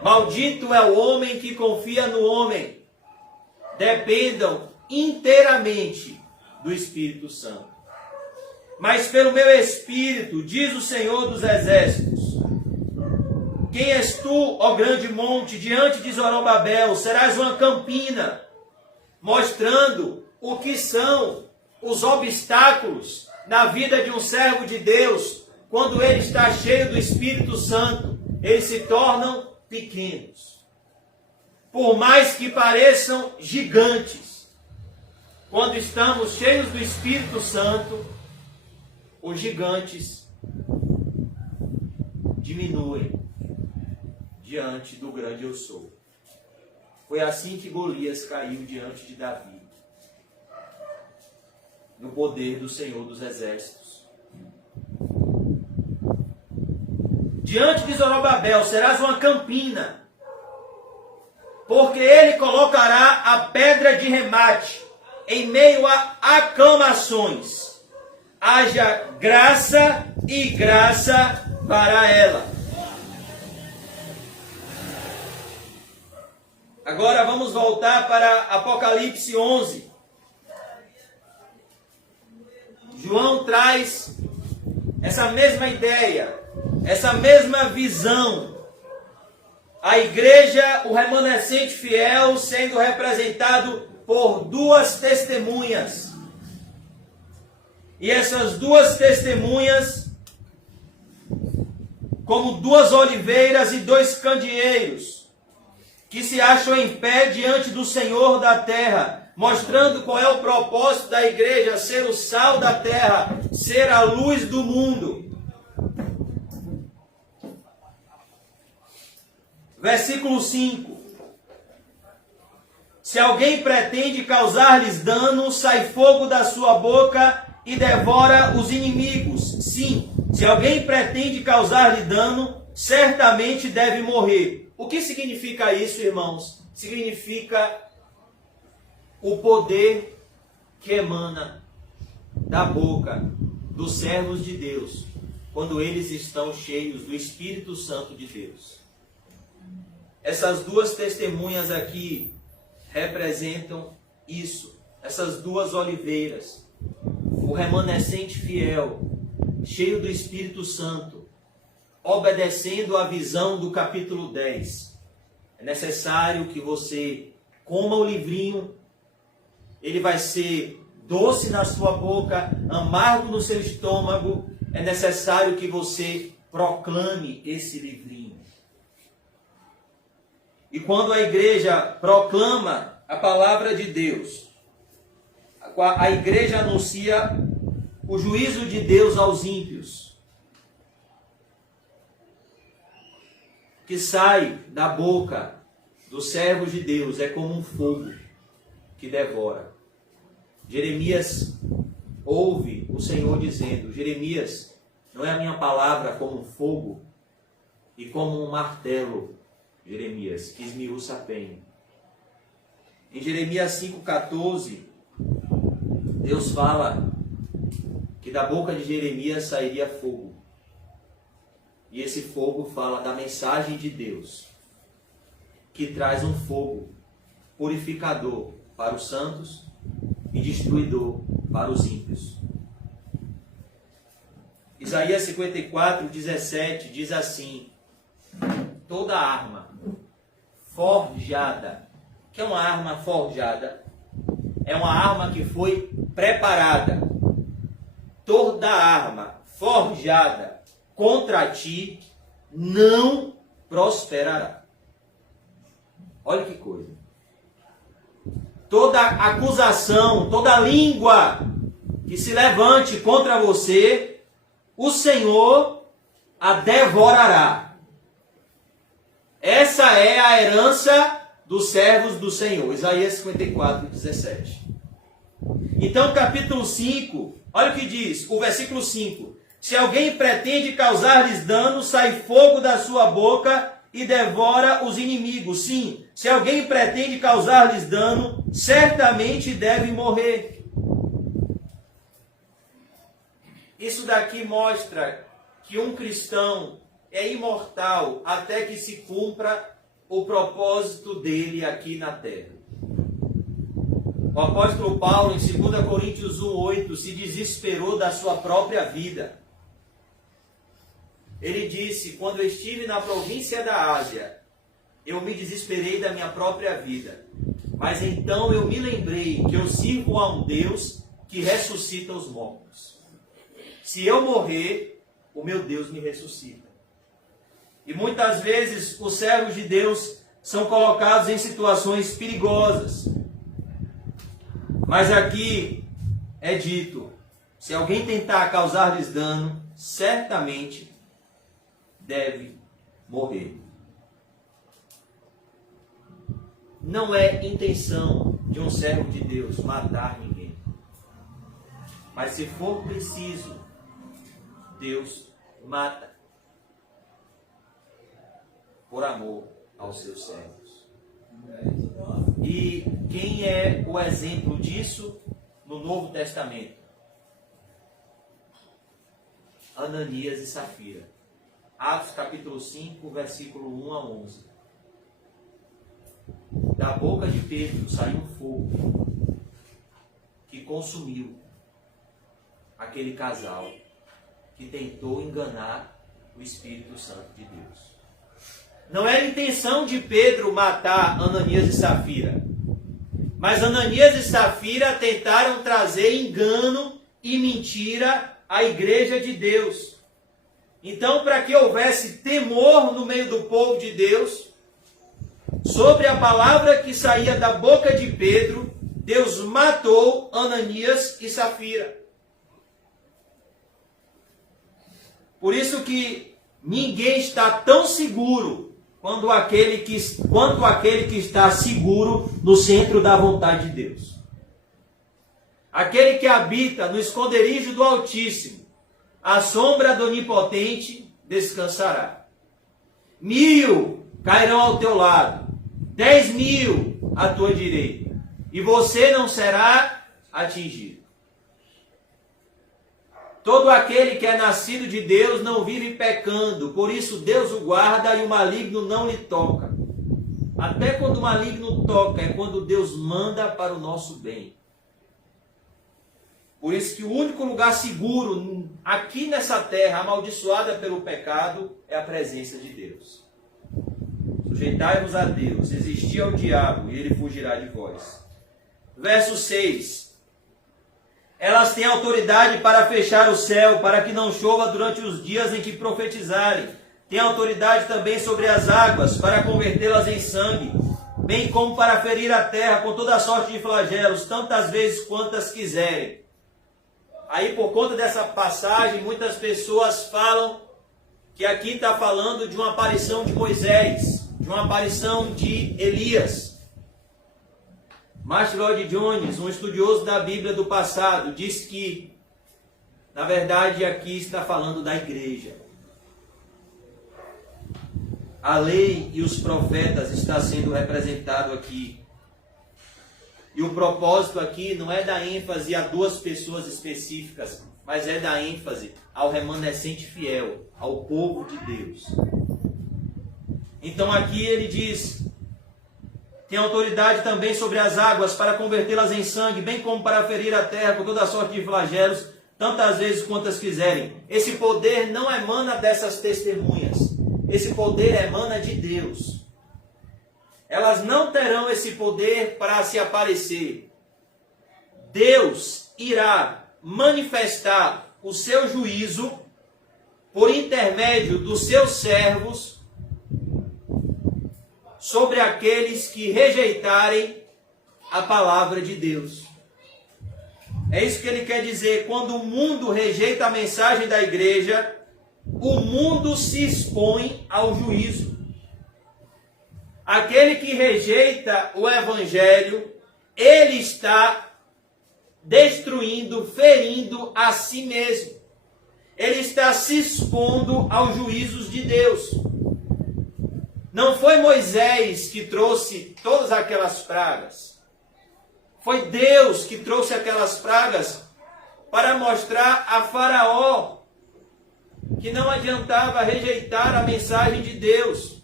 Maldito é o homem que confia no homem. Dependam inteiramente do Espírito Santo. Mas pelo meu Espírito, diz o Senhor dos Exércitos: quem és tu, ó grande monte, diante de Zorobabel? Serás uma campina, mostrando o que são os obstáculos na vida de um servo de Deus. Quando ele está cheio do Espírito Santo, eles se tornam pequenos. Por mais que pareçam gigantes, quando estamos cheios do Espírito Santo, os gigantes diminuem diante do grande eu sou. Foi assim que Golias caiu diante de Davi, no poder do Senhor dos Exércitos. Diante de Zorobabel serás uma campina, porque ele colocará a pedra de remate em meio a aclamações. Haja graça e graça para ela. Agora vamos voltar para Apocalipse 11. João traz essa mesma ideia essa mesma visão, a igreja, o remanescente fiel, sendo representado por duas testemunhas. E essas duas testemunhas, como duas oliveiras e dois candeeiros, que se acham em pé diante do Senhor da terra, mostrando qual é o propósito da igreja: ser o sal da terra, ser a luz do mundo. Versículo 5. Se alguém pretende causar-lhes dano, sai fogo da sua boca e devora os inimigos. Sim, se alguém pretende causar-lhe dano, certamente deve morrer. O que significa isso, irmãos? Significa o poder que emana da boca dos servos de Deus, quando eles estão cheios do Espírito Santo de Deus. Essas duas testemunhas aqui representam isso. Essas duas oliveiras, o remanescente fiel, cheio do Espírito Santo, obedecendo à visão do capítulo 10. É necessário que você coma o livrinho. Ele vai ser doce na sua boca, amargo no seu estômago. É necessário que você proclame esse livrinho. E quando a igreja proclama a palavra de Deus, a igreja anuncia o juízo de Deus aos ímpios, que sai da boca dos servos de Deus é como um fogo que devora. Jeremias ouve o Senhor dizendo: Jeremias, não é a minha palavra como um fogo e como um martelo, Jeremias, que esmiuça a penha. Em Jeremias 5,14, Deus fala que da boca de Jeremias sairia fogo. E esse fogo fala da mensagem de Deus, que traz um fogo purificador para os santos e destruidor para os ímpios. Isaías 54:17 diz assim: toda arma forjada, que é uma arma forjada, é uma arma que foi preparada. Toda arma forjada contra ti não prosperará. Olha que coisa. Toda acusação, toda língua que se levante contra você, o Senhor a devorará. Essa é a herança dos servos do Senhor. Isaías 54:17. Então, capítulo 5, olha o que diz, o versículo 5. Se alguém pretende causar-lhes dano, sai fogo da sua boca e devora os inimigos. Sim, se alguém pretende causar-lhes dano, certamente deve morrer. Isso daqui mostra que um cristão é imortal até que se cumpra o propósito dele aqui na terra. O apóstolo Paulo, em 2 Coríntios 1:8, se desesperou da sua própria vida. Ele disse: quando eu estive na província da Ásia, eu me desesperei da minha própria vida. Mas então eu me lembrei que eu sirvo a um Deus que ressuscita os mortos. Se eu morrer, o meu Deus me ressuscita. E muitas vezes os servos de Deus são colocados em situações perigosas. Mas aqui é dito: se alguém tentar causar-lhes dano, certamente deve morrer. Não é intenção de um servo de Deus matar ninguém. Mas se for preciso, Deus mata por amor aos seus servos. E quem é o exemplo disso no Novo Testamento? Ananias e Safira. Atos capítulo 5, versículo 1 a 11. Da boca de Pedro saiu um fogo que consumiu aquele casal que tentou enganar o Espírito Santo de Deus. Não era a intenção de Pedro matar Ananias e Safira, mas Ananias e Safira tentaram trazer engano e mentira à igreja de Deus. Então, para que houvesse temor no meio do povo de Deus, sobre a palavra que saía da boca de Pedro, Deus matou Ananias e Safira. Por isso que ninguém está tão seguro quanto aquele que está seguro no centro da vontade de Deus. Aquele que habita no esconderijo do Altíssimo, à sombra do Onipotente, descansará. 1000 cairão ao teu lado, 10.000 à tua direita, e você não será atingido. Todo aquele que é nascido de Deus não vive pecando, por isso Deus o guarda e o maligno não lhe toca. Até quando o maligno toca, é quando Deus manda para o nosso bem. Por isso que o único lugar seguro aqui nessa terra, amaldiçoada pelo pecado, é a presença de Deus. Sujeitai-vos a Deus, resisti ao diabo, e ele fugirá de vós. Verso 6. Elas têm autoridade para fechar o céu, para que não chova durante os dias em que profetizarem. Têm autoridade também sobre as águas, para convertê-las em sangue, bem como para ferir a terra com toda sorte de flagelos, tantas vezes quantas quiserem. Aí, por conta dessa passagem, muitas pessoas falam que aqui está falando de uma aparição de Moisés, de uma aparição de Elias. Martin Lloyd Jones, um estudioso da Bíblia do passado, diz que, na verdade, aqui está falando da igreja. A lei e os profetas está sendo representado aqui. E o propósito aqui não é dar ênfase a duas pessoas específicas, mas é dar ênfase ao remanescente fiel, ao povo de Deus. Então aqui ele diz: tem autoridade também sobre as águas para convertê-las em sangue, bem como para ferir a terra com toda sorte de flagelos, tantas vezes quantas quiserem. Esse poder não emana dessas testemunhas. Esse poder emana de Deus. Elas não terão esse poder para se aparecer. Deus irá manifestar o seu juízo por intermédio dos seus servos sobre aqueles que rejeitarem a palavra de Deus. É isso que ele quer dizer. Quando o mundo rejeita a mensagem da igreja, o mundo se expõe ao juízo. Aquele que rejeita o evangelho, ele está destruindo, ferindo a si mesmo. Ele está se expondo aos juízos de Deus. Não foi Moisés que trouxe todas aquelas pragas. Foi Deus que trouxe aquelas pragas para mostrar a Faraó que não adiantava rejeitar a mensagem de Deus,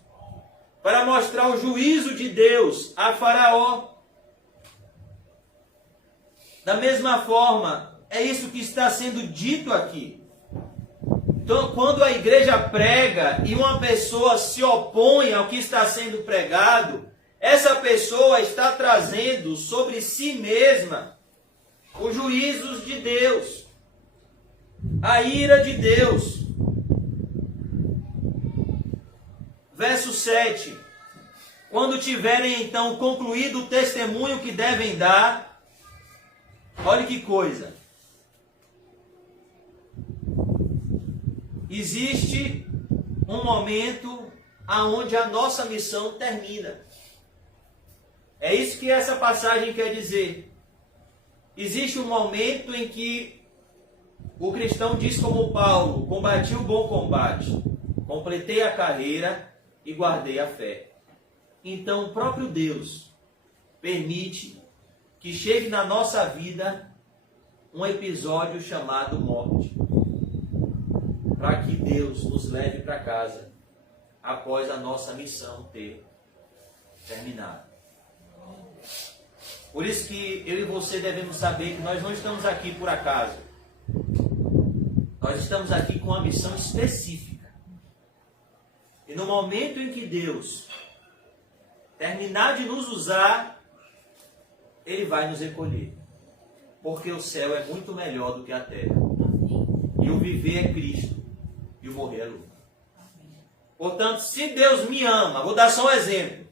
para mostrar o juízo de Deus a Faraó. Da mesma forma, é isso que está sendo dito aqui. Então, quando a igreja prega e uma pessoa se opõe ao que está sendo pregado, essa pessoa está trazendo sobre si mesma os juízos de Deus, a ira de Deus. Verso 7. Quando tiverem então concluído o testemunho que devem dar, olha que coisa. Existe um momento aonde a nossa missão termina. É isso que essa passagem quer dizer. Existe um momento em que o cristão diz como Paulo: combati o bom combate, completei a carreira e guardei a fé. Então o próprio Deus permite que chegue na nossa vida um episódio chamado morte, para que Deus nos leve para casa após a nossa missão ter terminado. Por isso que eu e você devemos saber que nós não estamos aqui por acaso. Nós estamos aqui com uma missão específica. E no momento em que Deus terminar de nos usar, Ele vai nos recolher. Porque o céu é muito melhor do que a terra. E o viver é Cristo. E o morrer é lucro. Portanto, se Deus me ama, vou dar só um exemplo.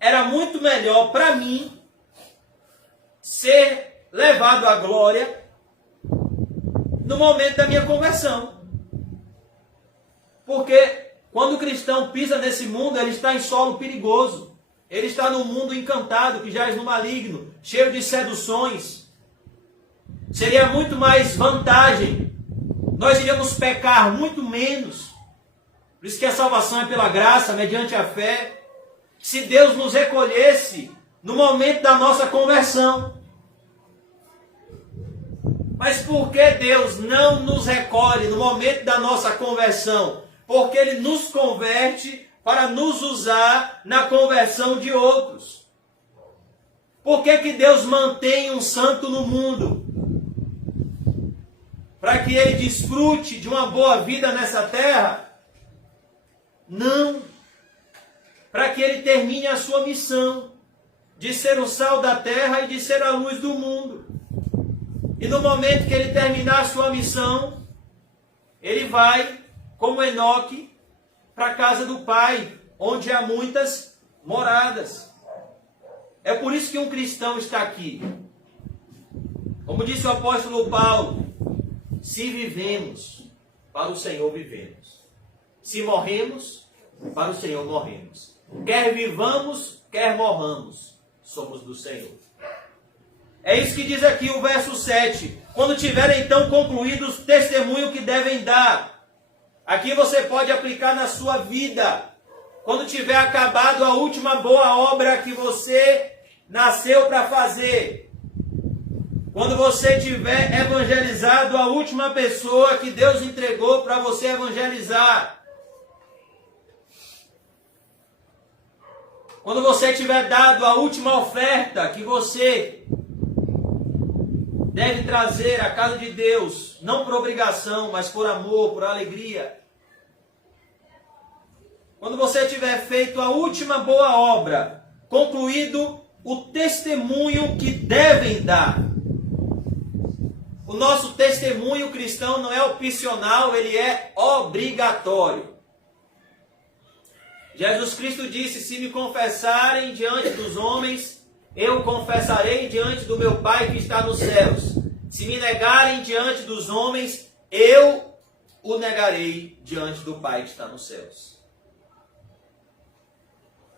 Era muito melhor para mim ser levado à glória no momento da minha conversão. Porque quando o cristão pisa nesse mundo, ele está em solo perigoso. Ele está no mundo encantado, que jaz no maligno, cheio de seduções. Seria muito mais vantagem. Nós iríamos pecar muito menos. Por isso que a salvação é pela graça, mediante a fé. Se Deus nos recolhesse no momento da nossa conversão. Mas por que Deus não nos recolhe no momento da nossa conversão? Porque Ele nos converte para nos usar na conversão de outros. Por que Deus mantém um santo no mundo? Para que ele desfrute de uma boa vida nessa terra? Não. Para que ele termine a sua missão de ser o sal da terra e de ser a luz do mundo. E no momento que ele terminar a sua missão, ele vai, como Enoque, para a casa do Pai, onde há muitas moradas. É por isso que um cristão está aqui. Como disse o apóstolo Paulo, se vivemos, para o Senhor vivemos. Se morremos, para o Senhor morremos. Quer vivamos, quer morramos, somos do Senhor. É isso que diz aqui o verso 7. Quando tiverem então concluído o testemunho que devem dar. Aqui você pode aplicar na sua vida. Quando tiver acabado a última boa obra que você nasceu para fazer. Quando você tiver evangelizado a última pessoa que Deus entregou para você evangelizar. Quando você tiver dado a última oferta que você deve trazer à casa de Deus, não por obrigação, mas por amor, por alegria. Quando você tiver feito a última boa obra, concluído o testemunho que devem dar. O nosso testemunho cristão não é opcional, ele é obrigatório. Jesus Cristo disse, se me confessarem diante dos homens, eu confessarei diante do meu Pai que está nos céus. Se me negarem diante dos homens, eu o negarei diante do Pai que está nos céus.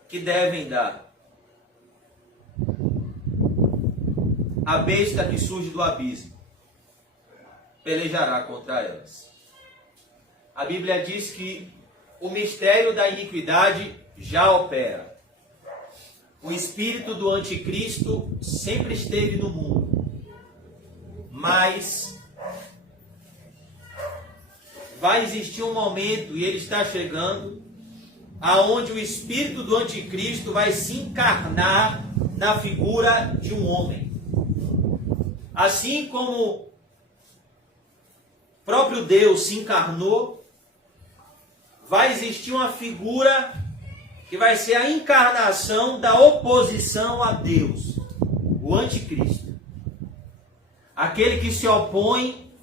Que devem dar. A besta que surge do abismo pelejará contra elas. A Bíblia diz que o mistério da iniquidade já opera. O espírito do anticristo sempre esteve no mundo. Mas vai existir um momento, e ele está chegando, aonde o espírito do anticristo vai se encarnar na figura de um homem. Assim como o próprio Deus se encarnou, vai existir uma figura que vai ser a encarnação da oposição a Deus, o anticristo. Aquele que se opõe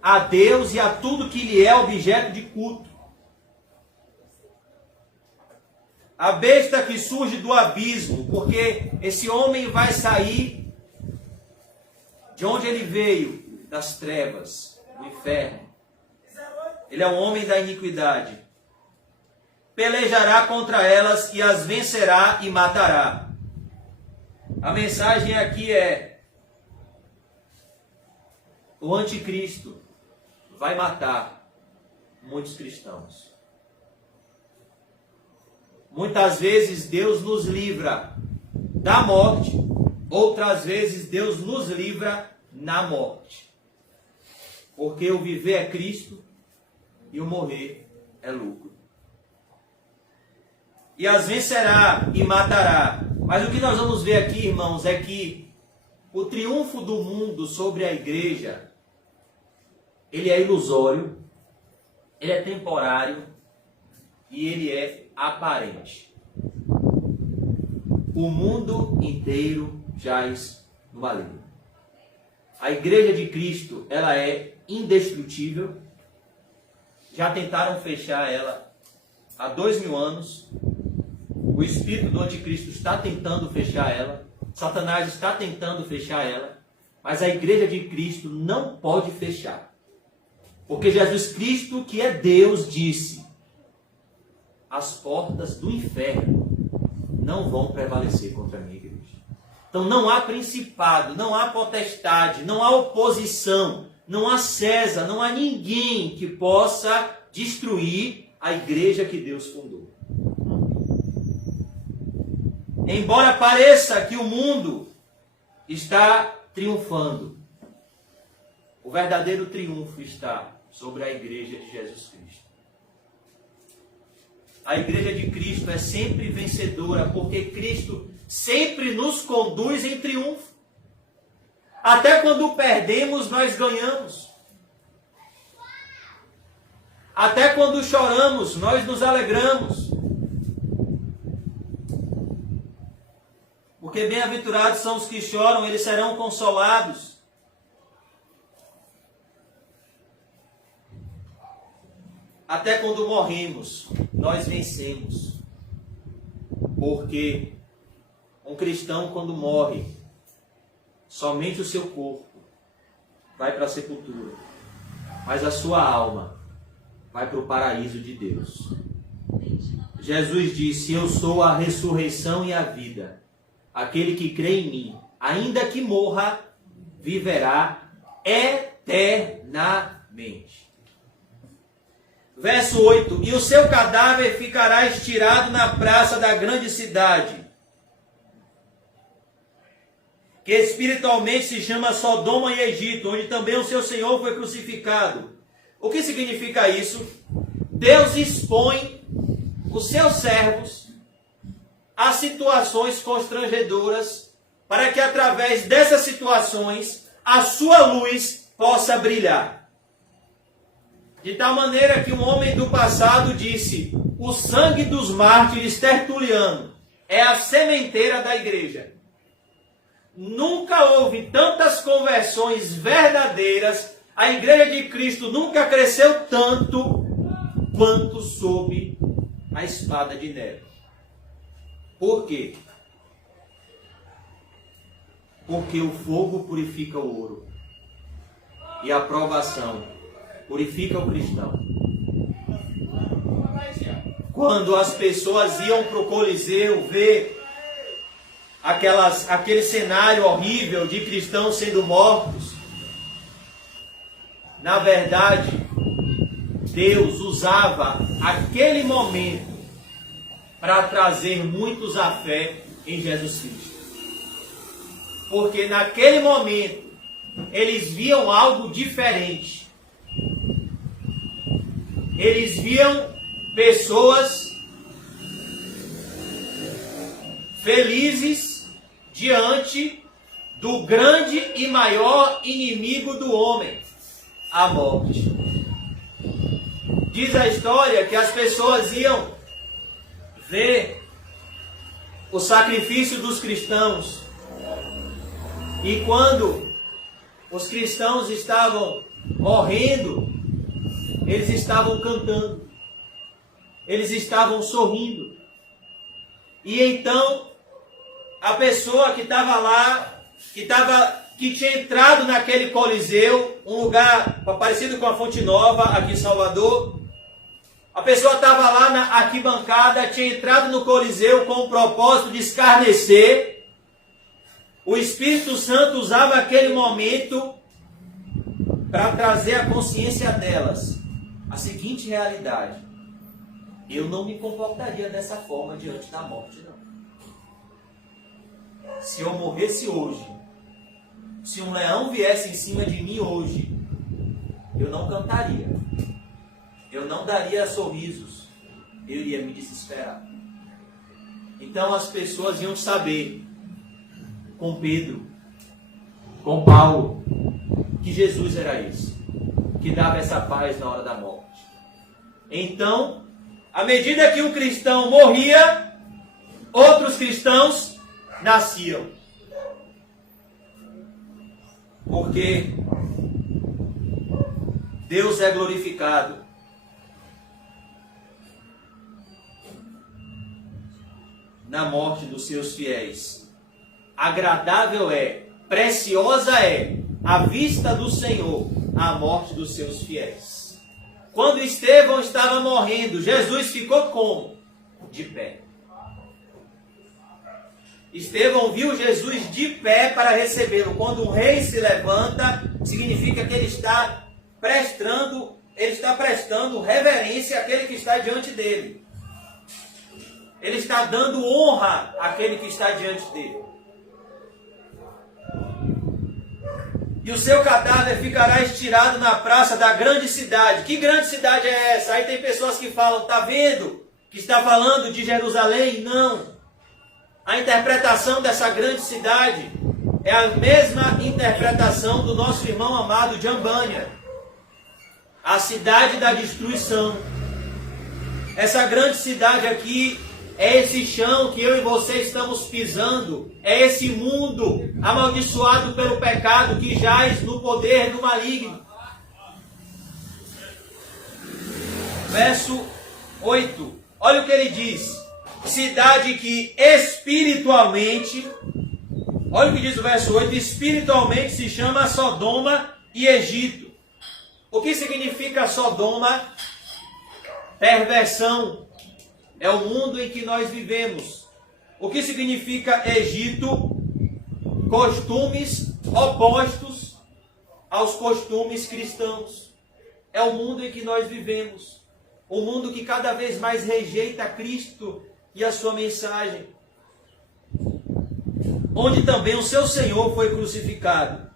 a Deus e a tudo que lhe é objeto de culto. A besta que surge do abismo, porque esse homem vai sair de onde ele veio, das trevas, do inferno. Ele é um homem da iniquidade. Pelejará contra elas e as vencerá e matará. A mensagem aqui é: o anticristo vai matar muitos cristãos. Muitas vezes Deus nos livra da morte, outras vezes Deus nos livra na morte. Porque o viver é Cristo e o morrer é lucro. E as vencerá e matará. Mas o que nós vamos ver aqui, irmãos, é que o triunfo do mundo sobre a igreja, ele é ilusório, ele é temporário, e ele é aparente. O mundo inteiro jaz no maligno. A igreja de Cristo, ela é indestrutível. Já tentaram fechar ela há 2000 anos. O espírito do anticristo está tentando fechar ela. Satanás está tentando fechar ela. Mas a igreja de Cristo não pode fechar. Porque Jesus Cristo, que é Deus, disse: as portas do inferno não vão prevalecer contra a minha igreja. Então não há principado, não há potestade, não há oposição, não há César, não há ninguém que possa destruir a igreja que Deus fundou. Embora pareça que o mundo está triunfando, o verdadeiro triunfo está sobre a igreja de Jesus Cristo. A igreja de Cristo é sempre vencedora, porque Cristo sempre nos conduz em triunfo. Até quando perdemos, nós ganhamos. Até quando choramos, nós nos alegramos. Porque bem-aventurados são os que choram, eles serão consolados. Até quando morremos, nós vencemos. Porque um cristão, quando morre, somente o seu corpo vai para a sepultura, mas a sua alma vai para o paraíso de Deus. Jesus disse: eu sou a ressurreição e a vida. Aquele que crê em mim, ainda que morra, viverá eternamente. Verso 8: e o seu cadáver ficará estirado na praça da grande cidade, que espiritualmente se chama Sodoma e Egito, onde também o seu Senhor foi crucificado. O que significa isso? Deus expõe os seus servos a situações constrangedoras, para que através dessas situações a sua luz possa brilhar. De tal maneira que um homem do passado disse: o sangue dos mártires Tertuliano é a sementeira da igreja. Nunca houve tantas conversões verdadeiras, a igreja de Cristo nunca cresceu tanto quanto sob a espada de Nero. Por quê? Porque o fogo purifica o ouro e a provação purifica o cristão. Quando as pessoas iam para o Coliseu ver aquele cenário horrível de cristãos sendo mortos, na verdade, Deus usava aquele momento para trazer muitos à fé em Jesus Cristo. Porque naquele momento, eles viam algo diferente. Eles viam pessoas felizes diante do grande e maior inimigo do homem, a morte. Diz a história que as pessoas iam ver o sacrifício dos cristãos, e quando os cristãos estavam morrendo, eles estavam cantando, eles estavam sorrindo. E então a pessoa que estava lá, que tinha entrado naquele Coliseu, um lugar parecido com a Fonte Nova aqui em Salvador, a pessoa estava lá na arquibancada, tinha entrado no Coliseu com o propósito de escarnecer. O Espírito Santo usava aquele momento para trazer à consciência delas a seguinte realidade: eu não me comportaria dessa forma diante da morte, não. Se eu morresse hoje, se um leão viesse em cima de mim hoje, eu não cantaria, eu não daria sorrisos, eu iria me desesperar. Então as pessoas iam saber, com Pedro, com Paulo, que Jesus era esse, que dava essa paz na hora da morte. Então, À medida que um cristão morria, outros cristãos nasciam. Porque Deus é glorificado na morte dos seus fiéis. Agradável é, preciosa é, à vista do Senhor, a morte dos seus fiéis. Quando Estevão estava morrendo, Jesus ficou como? De pé. Estevão viu Jesus de pé para recebê-lo. Quando um rei se levanta, significa que ele está prestando reverência àquele que está diante dele. Ele está dando honra àquele que está diante dele. E o seu cadáver ficará estirado na praça da grande cidade. Que grande cidade é essa? Aí tem pessoas que falam, está vendo que está falando de Jerusalém? Não. A interpretação dessa grande cidade é a mesma interpretação do nosso irmão amado Jambanya. A cidade da destruição. Essa grande cidade aqui é esse chão que eu e você estamos pisando. É esse mundo amaldiçoado pelo pecado que jaz no poder do maligno. Verso 8. Olha o que ele diz. Cidade que espiritualmente, olha o que diz o verso 8, espiritualmente se chama Sodoma e Egito. O que significa Sodoma? Perversão. É o mundo em que nós vivemos. O que significa Egito? Costumes opostos aos costumes cristãos. É o mundo em que nós vivemos. O mundo que cada vez mais rejeita Cristo e a sua mensagem. Onde também o seu Senhor foi crucificado.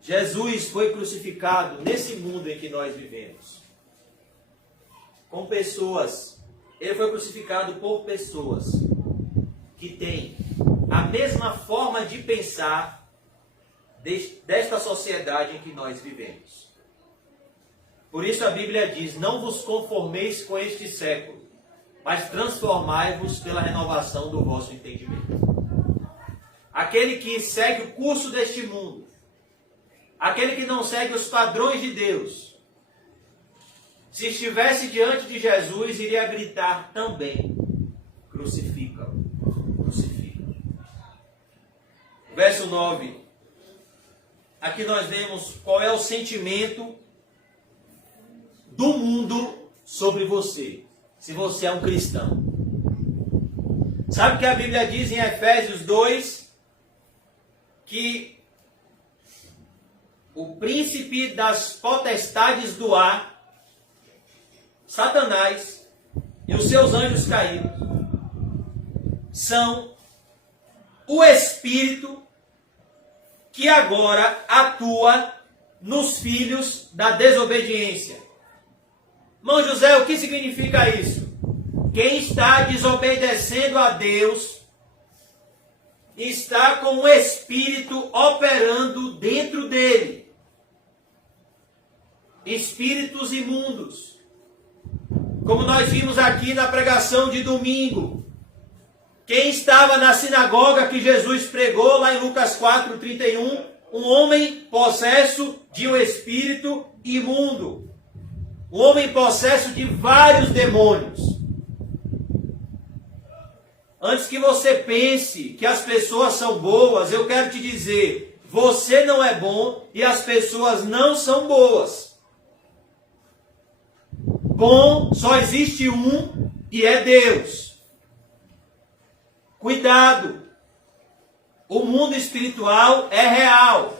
Jesus foi crucificado nesse mundo em que nós vivemos. Com pessoas. Ele foi crucificado por pessoas que têm a mesma forma de pensar desta sociedade em que nós vivemos. Por isso a Bíblia diz, não vos conformeis com este século, mas transformai-vos pela renovação do vosso entendimento. Aquele que segue o curso deste mundo, aquele que não segue os padrões de Deus, se estivesse diante de Jesus, iria gritar também, crucifica-o, crucifica-o. Verso 9, aqui nós vemos qual é o sentimento do mundo sobre você, se você é um cristão. Sabe o que a Bíblia diz em Efésios 2? Que o príncipe das potestades do ar, Satanás, e os seus anjos caídos, são o espírito que agora atua nos filhos da desobediência. Irmão José, o que significa isso? Quem está desobedecendo a Deus está com o espírito operando dentro dele. Espíritos imundos. Como nós vimos aqui na pregação de domingo. Quem estava na sinagoga que Jesus pregou, lá em Lucas 4:31, um homem possesso de um espírito imundo. Um homem possesso de vários demônios. Antes que você pense que as pessoas são boas, eu quero te dizer, você não é bom e as pessoas não são boas. Bom, só existe um e é Deus. Cuidado. O mundo espiritual é real.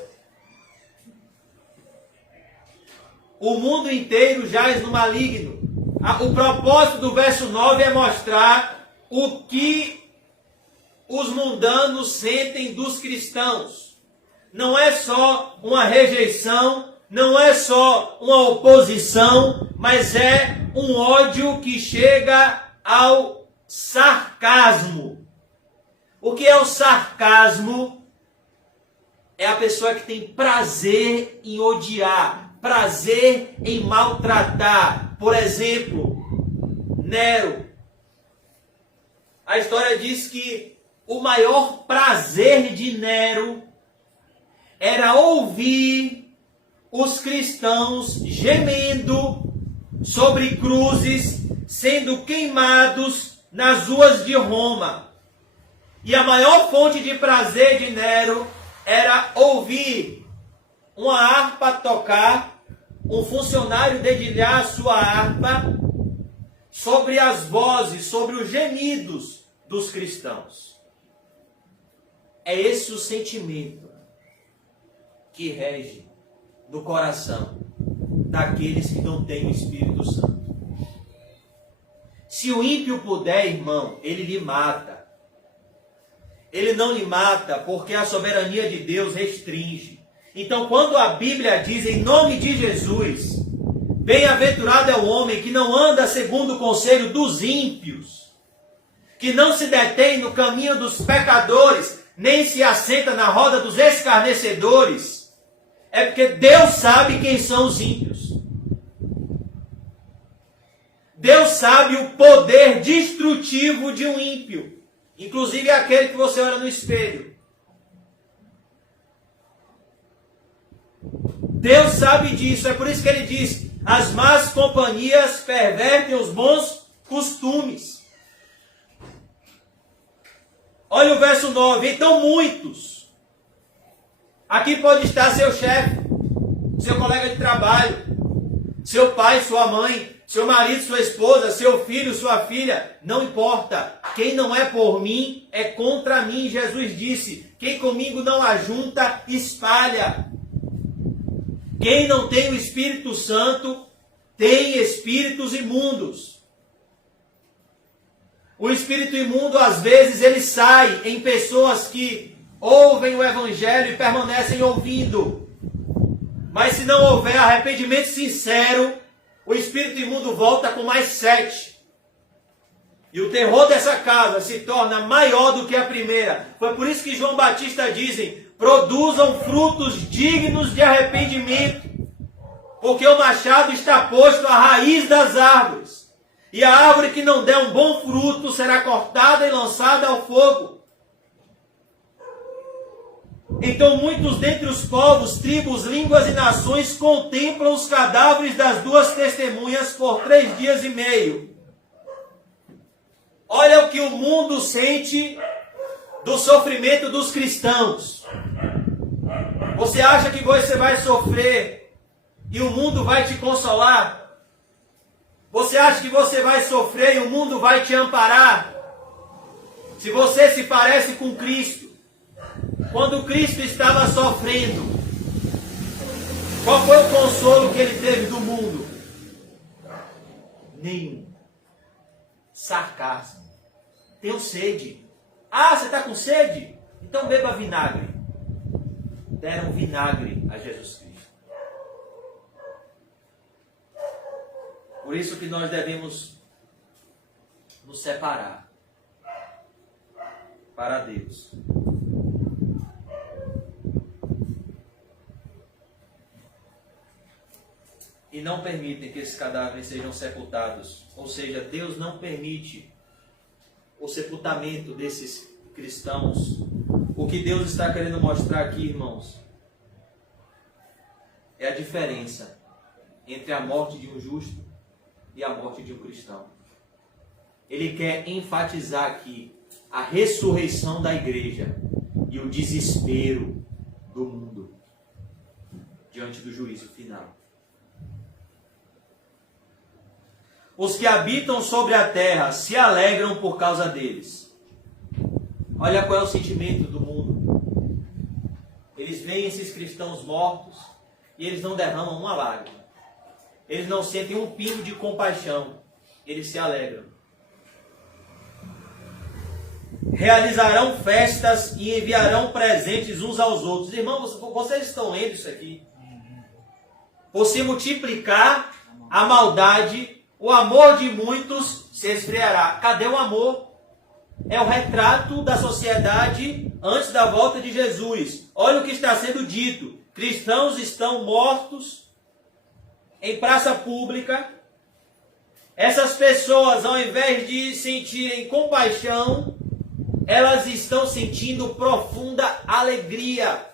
O mundo inteiro jaz no maligno. O propósito do verso 9 é mostrar o que os mundanos sentem dos cristãos. Não é só uma rejeição, não é só uma oposição, mas é um ódio que chega ao sarcasmo. O que é o sarcasmo? É a pessoa que tem prazer em odiar. prazer em maltratar. Por exemplo, Nero. A história diz que o maior prazer de Nero era ouvir os cristãos gemendo sobre cruzes, sendo queimados nas ruas de Roma. E a maior fonte de prazer de Nero era ouvir uma harpa tocar, um funcionário dedilhar a sua harpa sobre as vozes, sobre os gemidos dos cristãos. É esse o sentimento que rege no coração daqueles que não têm o Espírito Santo. Se o ímpio puder, irmão, ele lhe mata. Ele não lhe mata porque a soberania de Deus restringe. Então, quando a Bíblia diz em nome de Jesus, bem-aventurado é o homem que não anda segundo o conselho dos ímpios, que não se detém no caminho dos pecadores, nem se assenta na roda dos escarnecedores, é porque Deus sabe quem são os ímpios. Deus sabe o poder destrutivo de um ímpio, inclusive aquele que você olha no espelho. Deus sabe disso, é por isso que ele diz: as más companhias pervertem os bons costumes. Olha o verso 9. Então muitos. Aqui pode estar seu chefe, seu colega de trabalho, seu pai, sua mãe, seu marido, sua esposa, seu filho, sua filha. Não importa. Quem não é por mim é contra mim. Jesus disse: quem comigo não ajunta, espalha. Quem não tem o Espírito Santo tem espíritos imundos. O espírito imundo, às vezes, ele sai em pessoas que ouvem o Evangelho e permanecem ouvindo. Mas se não houver arrependimento sincero, o espírito imundo volta com mais 7. E o terror dessa casa se torna maior do que a primeira. Foi por isso que João Batista dizem: produzam frutos dignos de arrependimento, porque o machado está posto à raiz das árvores. E a árvore que não der um bom fruto será cortada e lançada ao fogo. Então muitos dentre os povos, tribos, línguas e nações contemplam os cadáveres das duas testemunhas por 3 dias e meio. Olha o que o mundo sente do sofrimento dos cristãos. Você acha que você vai sofrer e o mundo vai te consolar? Você acha que você vai sofrer e o mundo vai te amparar? Se você se parece com Cristo, quando Cristo estava sofrendo, qual foi o consolo que ele teve do mundo? Nenhum. Sarcasmo. Tenho sede. Ah, você está com sede? Então beba vinagre. Deram vinagre a Jesus Cristo. Por isso que nós devemos nos separar para Deus. E não permitem que esses cadáveres sejam sepultados. Ou seja, Deus não permite o sepultamento desses cristãos. O que Deus está querendo mostrar aqui, irmãos, é a diferença entre a morte de um justo e a morte de um cristão. Ele quer enfatizar aqui a ressurreição da igreja e o desespero do mundo diante do juízo final. Os que habitam sobre a terra se alegram por causa deles. Olha qual é o sentimento do mundo. Eles veem esses cristãos mortos e eles não derramam uma lágrima. Eles não sentem um pingo de compaixão. Eles se alegram. Realizarão festas e enviarão presentes uns aos outros. Irmãos, vocês estão lendo isso aqui? Por se multiplicar a maldade, o amor de muitos se esfriará. Cadê o amor? É o retrato da sociedade antes da volta de Jesus. Olha o que está sendo dito. Cristãos estão mortos em praça pública, essas pessoas, ao invés de sentirem compaixão, elas estão sentindo profunda alegria.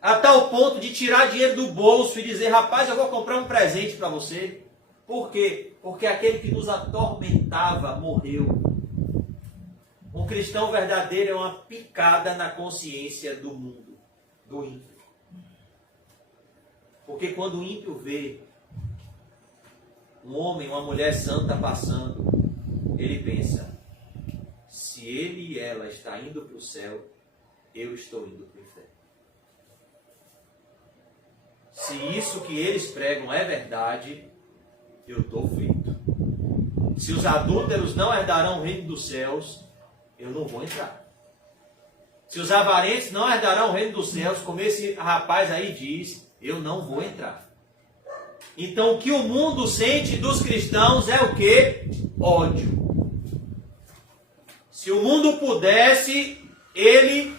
A tal ponto de tirar dinheiro do bolso e dizer, rapaz, eu vou comprar um presente para você. Por quê? Porque aquele que nos atormentava morreu. Um cristão verdadeiro é uma picada na consciência do mundo, do ímpio. Porque quando o ímpio vê um homem, uma mulher santa passando, ele pensa, se ele e ela está indo para o céu, eu estou indo para o inferno. Se isso que eles pregam é verdade, eu estou frito. Se os adúlteros não herdarão o reino dos céus, eu não vou entrar. Se os avarentos não herdarão o reino dos céus, como esse rapaz aí diz, eu não vou entrar. Então o que o mundo sente dos cristãos é o quê? Ódio. Se o mundo pudesse, ele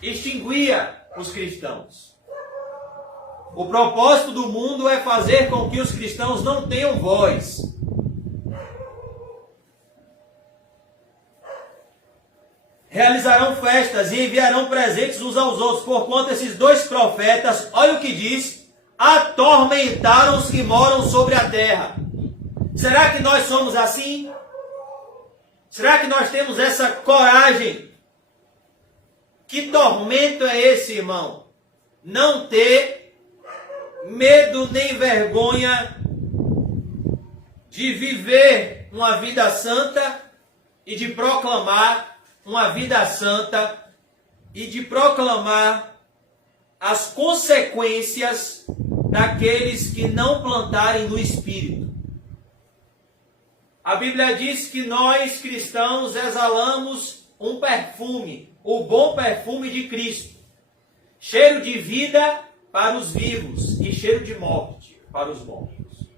extinguia os cristãos. O propósito do mundo é fazer com que os cristãos não tenham voz. Realizarão festas e enviarão presentes uns aos outros, porquanto esses dois profetas, olha o que diz, atormentaram os que moram sobre a terra. Será que nós somos assim? Será que nós temos essa coragem? Que tormento é esse, irmão? Não ter medo nem vergonha de viver uma vida santa e de proclamar uma vida santa e de proclamar as consequências daqueles que não plantarem no Espírito. A Bíblia diz que nós cristãos exalamos um perfume, o bom perfume de Cristo, cheiro de vida para os vivos e cheiro de morte para os mortos.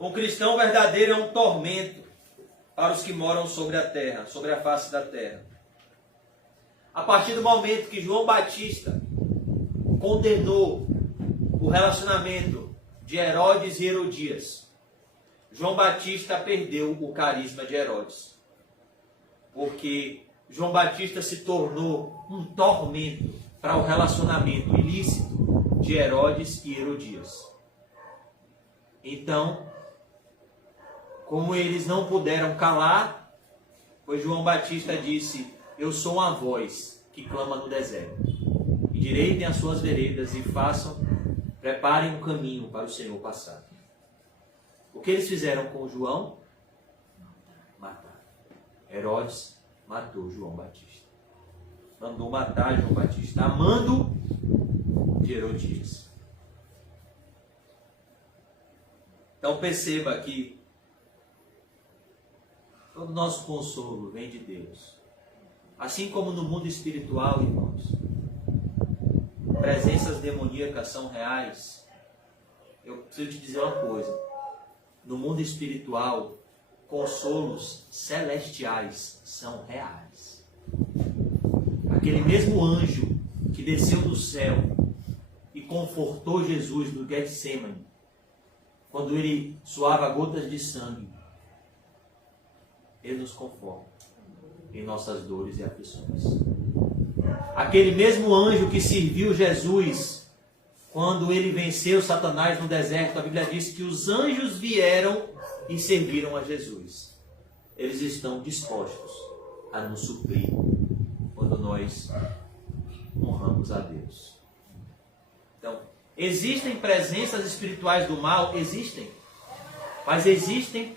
Um cristão verdadeiro é um tormento para os que moram sobre a terra, sobre a face da terra. A partir do momento que João Batista condenou o relacionamento de Herodes e Herodias, João Batista perdeu o carisma de Herodes. Porque João Batista se tornou um tormento para o relacionamento ilícito de Herodes e Herodias. Então, como eles não puderam calar, pois João Batista disse, eu sou uma voz que clama no deserto. Endireitem as suas veredas e preparem um caminho para o Senhor passar. O que eles fizeram com João? Mataram. Herodes matou João Batista. Mandou matar João Batista, amando de Herodias. Então perceba que todo nosso consolo vem de Deus. Assim como no mundo espiritual, irmãos, presenças demoníacas são reais. Eu preciso te dizer uma coisa. No mundo espiritual, consolos celestiais são reais. Aquele mesmo anjo que desceu do céu e confortou Jesus no Getsêmani, quando ele suava gotas de sangue, ele nos conforta em nossas dores e aflições. Aquele mesmo anjo que serviu Jesus quando ele venceu Satanás no deserto, a Bíblia diz que os anjos vieram e serviram a Jesus. Eles estão dispostos a nos suprir quando nós honramos a Deus. Então, existem presenças espirituais do mal? Existem. Mas existem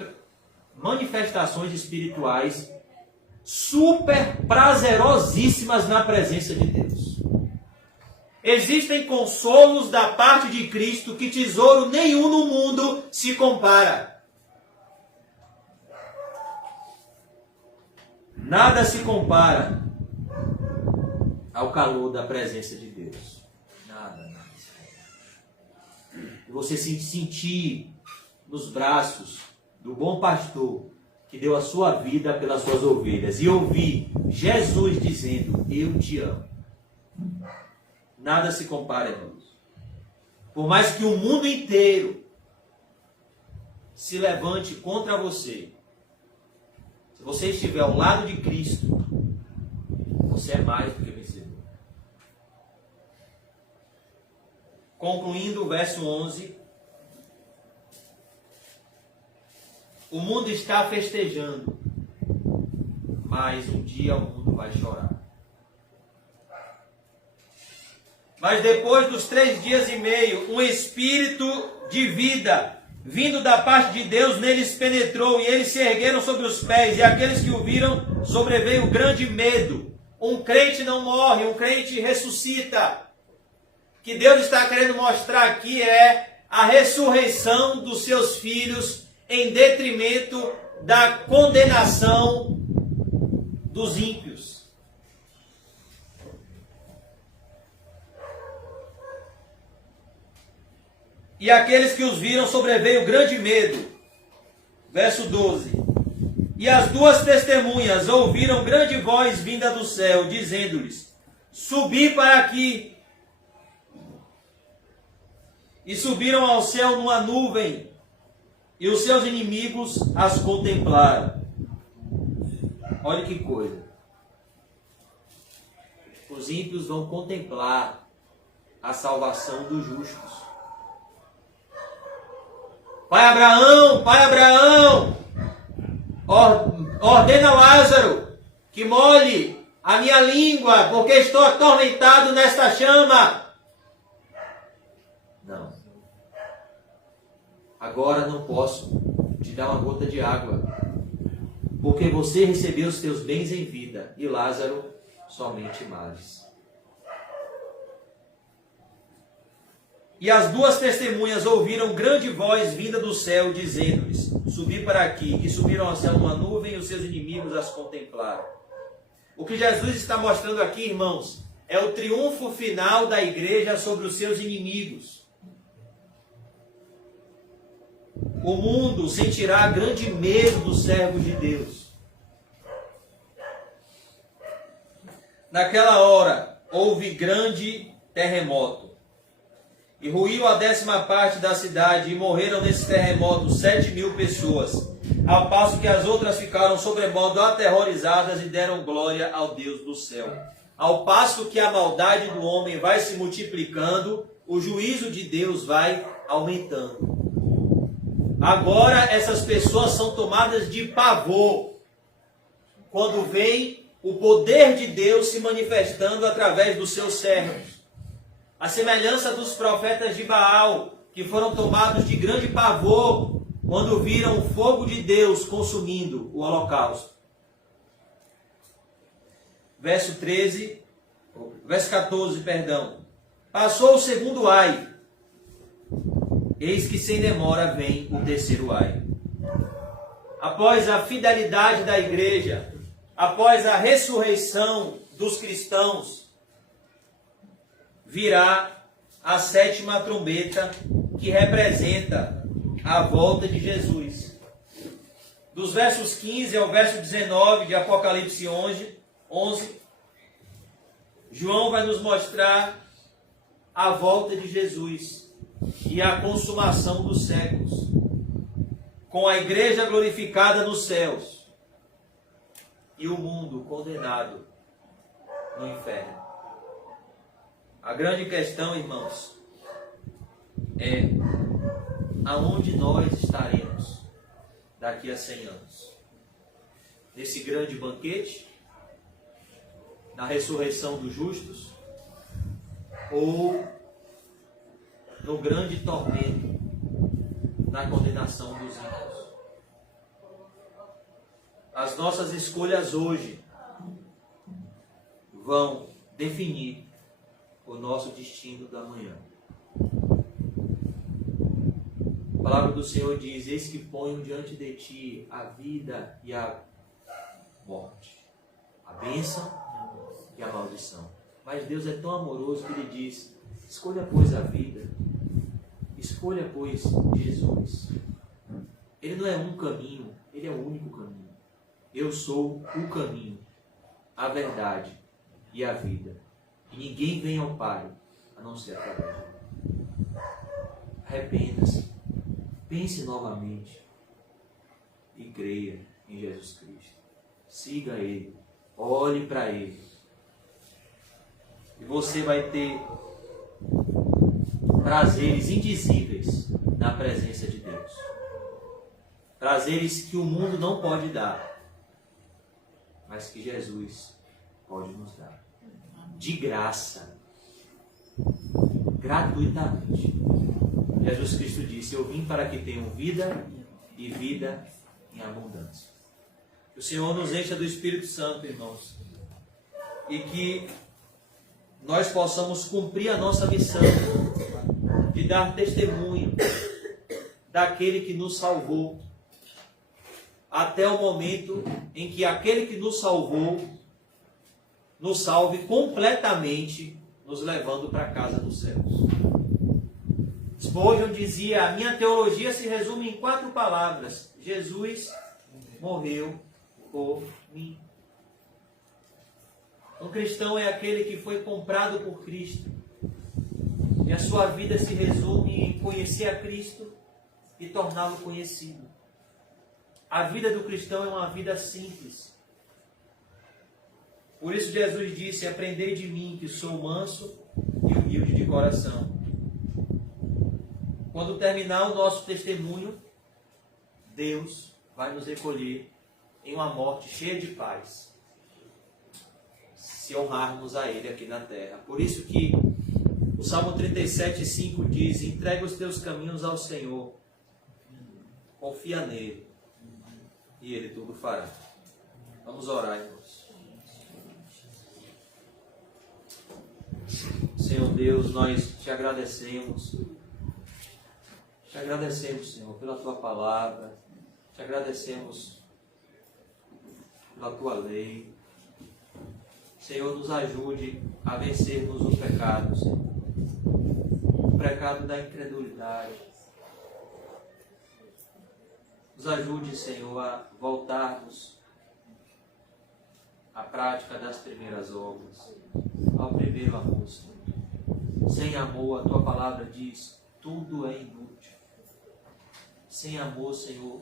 manifestações espirituais super prazerosíssimas na presença de Deus. Existem consolos da parte de Cristo que tesouro nenhum no mundo se compara. Nada se compara ao calor da presença de Deus. Nada. E você se sentir nos braços do bom pastor que deu a sua vida pelas suas ovelhas e ouvir Jesus dizendo, eu te amo. Nada se compara, irmãos. Por mais que o mundo inteiro se levante contra você, se você estiver ao lado de Cristo, você é mais do que vencedor. Concluindo o verso 11. O mundo está festejando, mas um dia o mundo vai chorar. Mas depois dos 3 dias e meio, um espírito de vida, vindo da parte de Deus, neles penetrou, e eles se ergueram sobre os pés, e aqueles que o viram, sobreveio grande medo. Um crente não morre, um crente ressuscita. O que Deus está querendo mostrar aqui é a ressurreição dos seus filhos, em detrimento da condenação dos ímpios. E aqueles que os viram sobreveio grande medo. Verso 12. E as 2 testemunhas ouviram grande voz vinda do céu, dizendo-lhes: subi para aqui. E subiram ao céu numa nuvem, e os seus inimigos as contemplaram. Olha que coisa. Os ímpios vão contemplar a salvação dos justos. Pai Abraão, ordena Lázaro que molhe a minha língua, porque estou atormentado nesta chama. Não. Agora não posso te dar uma gota de água, porque você recebeu os teus bens em vida, e Lázaro somente males. E as 2 testemunhas ouviram grande voz vinda do céu, dizendo-lhes: subi para aqui. E subiram ao céu numa nuvem, e os seus inimigos as contemplaram. O que Jesus está mostrando aqui, irmãos, é o triunfo final da igreja sobre os seus inimigos. O mundo sentirá grande medo dos servos de Deus. Naquela hora, houve grande terremoto. E ruiu a 10ª parte da cidade, e morreram nesse terremoto 7.000 pessoas, ao passo que as outras ficaram sobremodo aterrorizadas e deram glória ao Deus do céu. Ao passo que a maldade do homem vai se multiplicando, o juízo de Deus vai aumentando. Agora essas pessoas são tomadas de pavor quando vem o poder de Deus se manifestando através dos seus servos. A semelhança dos profetas de Baal, que foram tomados de grande pavor quando viram o fogo de Deus consumindo o holocausto. Verso 14, perdão. Passou o segundo ai. Eis que sem demora vem o terceiro ai. Após a fidelidade da igreja, após a ressurreição dos cristãos, virá a 7ª trombeta, que representa a volta de Jesus. Dos versos 15 ao verso 19 de Apocalipse 11, João vai nos mostrar a volta de Jesus e a consumação dos séculos, com a igreja glorificada nos céus e o mundo condenado no inferno. A grande questão, irmãos, é aonde nós estaremos daqui a 100 anos. Nesse grande banquete, na ressurreição dos justos, ou no grande tormento, na condenação dos ímpios. As nossas escolhas hoje vão definir o nosso destino da manhã. A palavra do Senhor diz: eis que ponho diante de ti a vida e a morte, a bênção e a maldição. Mas Deus é tão amoroso que Ele diz: escolha, pois, a vida, escolha, pois, Jesus. Ele não é um caminho, Ele é o único caminho. Eu sou o caminho, a verdade e a vida. E ninguém vem ao Pai a não ser através de mim. Arrependa-se, pense novamente e creia em Jesus Cristo. Siga Ele, olhe para Ele. E você vai ter prazeres indizíveis na presença de Deus. Prazeres que o mundo não pode dar, mas que Jesus pode nos dar. De graça, gratuitamente. Jesus Cristo disse: eu vim para que tenham vida e vida em abundância. Que o Senhor nos encha do Espírito Santo, irmãos, e que nós possamos cumprir a nossa missão de dar testemunho daquele que nos salvou, até o momento em que aquele que nos salvou nos salve completamente, nos levando para a casa dos céus. Spurgeon dizia: a minha teologia se resume em 4 palavras: Jesus morreu por mim. Um cristão é aquele que foi comprado por Cristo, e a sua vida se resume em conhecer a Cristo e torná-lo conhecido. A vida do cristão é uma vida simples. Por isso Jesus disse: aprendei de mim, que sou manso e humilde de coração. Quando terminar o nosso testemunho, Deus vai nos recolher em uma morte cheia de paz, se honrarmos a Ele aqui na terra. Por isso que o Salmo 37:5 diz: entrega os teus caminhos ao Senhor, confia nele, e Ele tudo fará. Vamos orar, irmãos. Senhor Deus, nós te agradecemos. Te agradecemos, Senhor, pela Tua palavra. Te agradecemos pela Tua lei. Senhor, nos ajude a vencermos o pecado, Senhor. O pecado da incredulidade. Nos ajude, Senhor, a voltarmos à prática das primeiras obras, ao primeiro amor, Senhor. Sem amor, a Tua palavra diz, tudo é inútil. Sem amor, Senhor,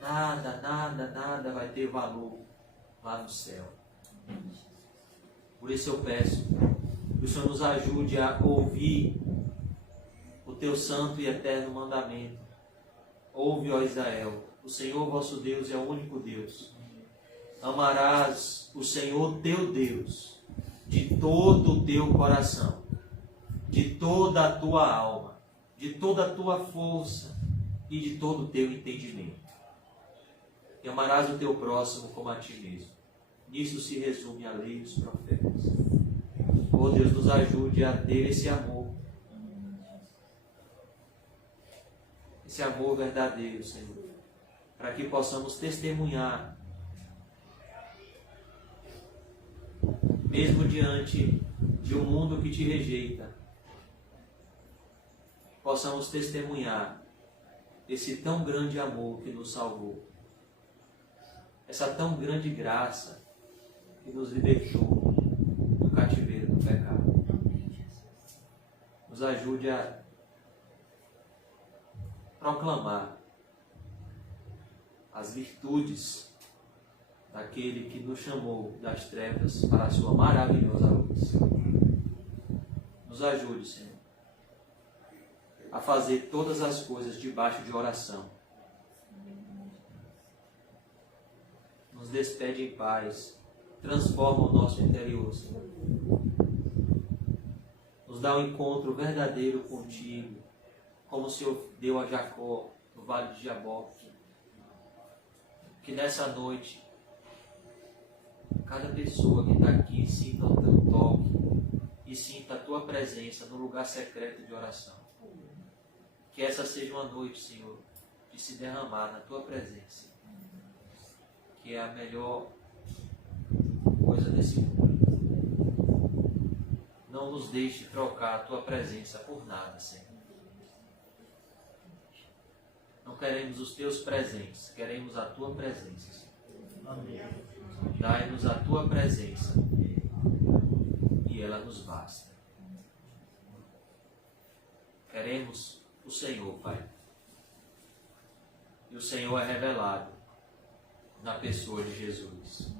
nada vai ter valor lá no céu. Por isso eu peço que o Senhor nos ajude a ouvir o Teu santo e eterno mandamento. Ouve, ó Israel, o Senhor vosso Deus é o único Deus. Amarás o Senhor teu Deus de todo o teu coração, de toda a tua alma, de toda a tua força e de todo o teu entendimento. E amarás o teu próximo como a ti mesmo. Nisso se resume a lei e os profetas. Oh Deus, nos ajude a ter esse amor. Esse amor verdadeiro, Senhor. Para que possamos testemunhar, mesmo diante de um mundo que te rejeita, possamos testemunhar esse tão grande amor que nos salvou, essa tão grande graça que nos libertou do cativeiro do pecado. Nos ajude a proclamar as virtudes daquele que nos chamou das trevas para a sua maravilhosa luz. Nos ajude, Senhor, a fazer todas as coisas debaixo de oração. Nos despede em paz, transforma o nosso interior, Senhor. Nos dá um encontro verdadeiro contigo, como o Senhor deu a Jacó no vale de Jaboque. Que nessa noite, cada pessoa que está aqui sinta o teu toque e sinta a tua presença no lugar secreto de oração. Que essa seja uma noite, Senhor, de se derramar na tua presença, que é a melhor coisa desse mundo. Não nos deixe trocar a tua presença por nada, Senhor. Não queremos os teus presentes, queremos a tua presença. Amém. Dai-nos a tua presença e ela nos basta. Queremos o Senhor, Pai. E o Senhor é revelado na pessoa de Jesus.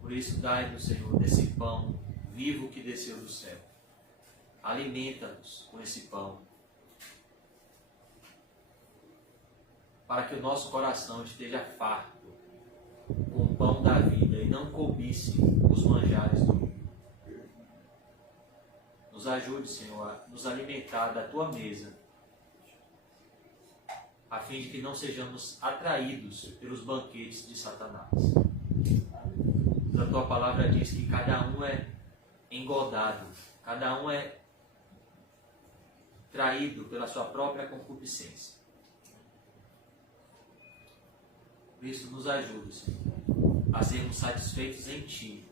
Por isso, dai-nos, Senhor, desse pão vivo que desceu do céu. Alimenta-nos com esse pão, para que o nosso coração esteja farto com o pão da vida e não cobice os manjares do mundo. Nos ajude, Senhor, a nos alimentar da Tua mesa, a fim de que não sejamos atraídos pelos banquetes de Satanás. A Tua palavra diz que cada um é engodado, cada um é traído pela sua própria concupiscência. Por isso, nos ajude, Senhor, a sermos satisfeitos em Ti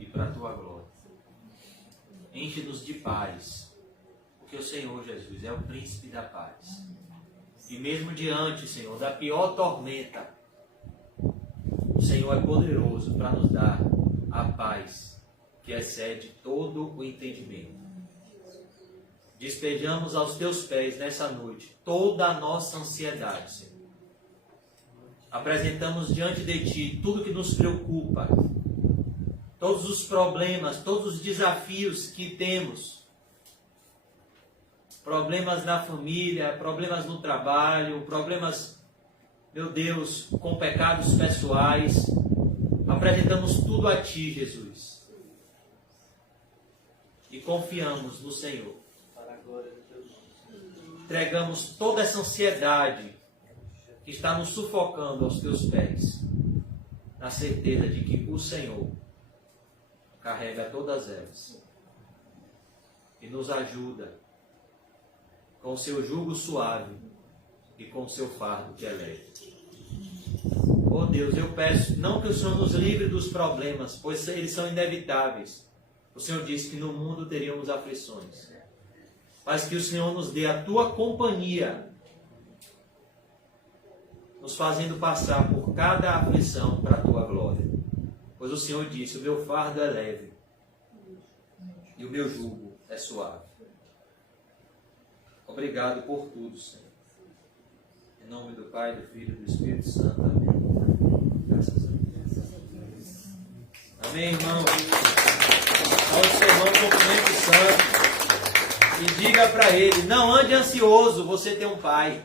e para a Tua glória. Enche-nos de paz, porque o Senhor Jesus é o príncipe da paz. E mesmo diante, Senhor, da pior tormenta, o Senhor é poderoso para nos dar a paz que excede todo o entendimento. Despejamos aos Teus pés nessa noite toda a nossa ansiedade, Senhor. Apresentamos diante de Ti tudo que nos preocupa, todos os problemas, todos os desafios que temos, problemas na família, problemas no trabalho, problemas, meu Deus, com pecados pessoais. Apresentamos tudo a Ti, Jesus, e confiamos no Senhor. Entregamos toda essa ansiedade que está nos sufocando aos Teus pés, na certeza de que o Senhor carrega todas elas e nos ajuda com o Seu jugo suave e com o Seu fardo que é leve. Oh Deus, eu peço não que o Senhor nos livre dos problemas, pois eles são inevitáveis. O Senhor disse que no mundo teríamos aflições, mas que o Senhor nos dê a Tua companhia, nos fazendo passar por cada aflição para a Tua glória. Pois o Senhor disse, o meu fardo é leve e o meu jugo é suave. Obrigado por tudo, Senhor. Em nome do Pai, do Filho e do Espírito Santo. Amém. Graças a Deus. Amém, irmão. Ao seu irmão cumprimento santo. E diga para ele, não ande ansioso, você tem um Pai.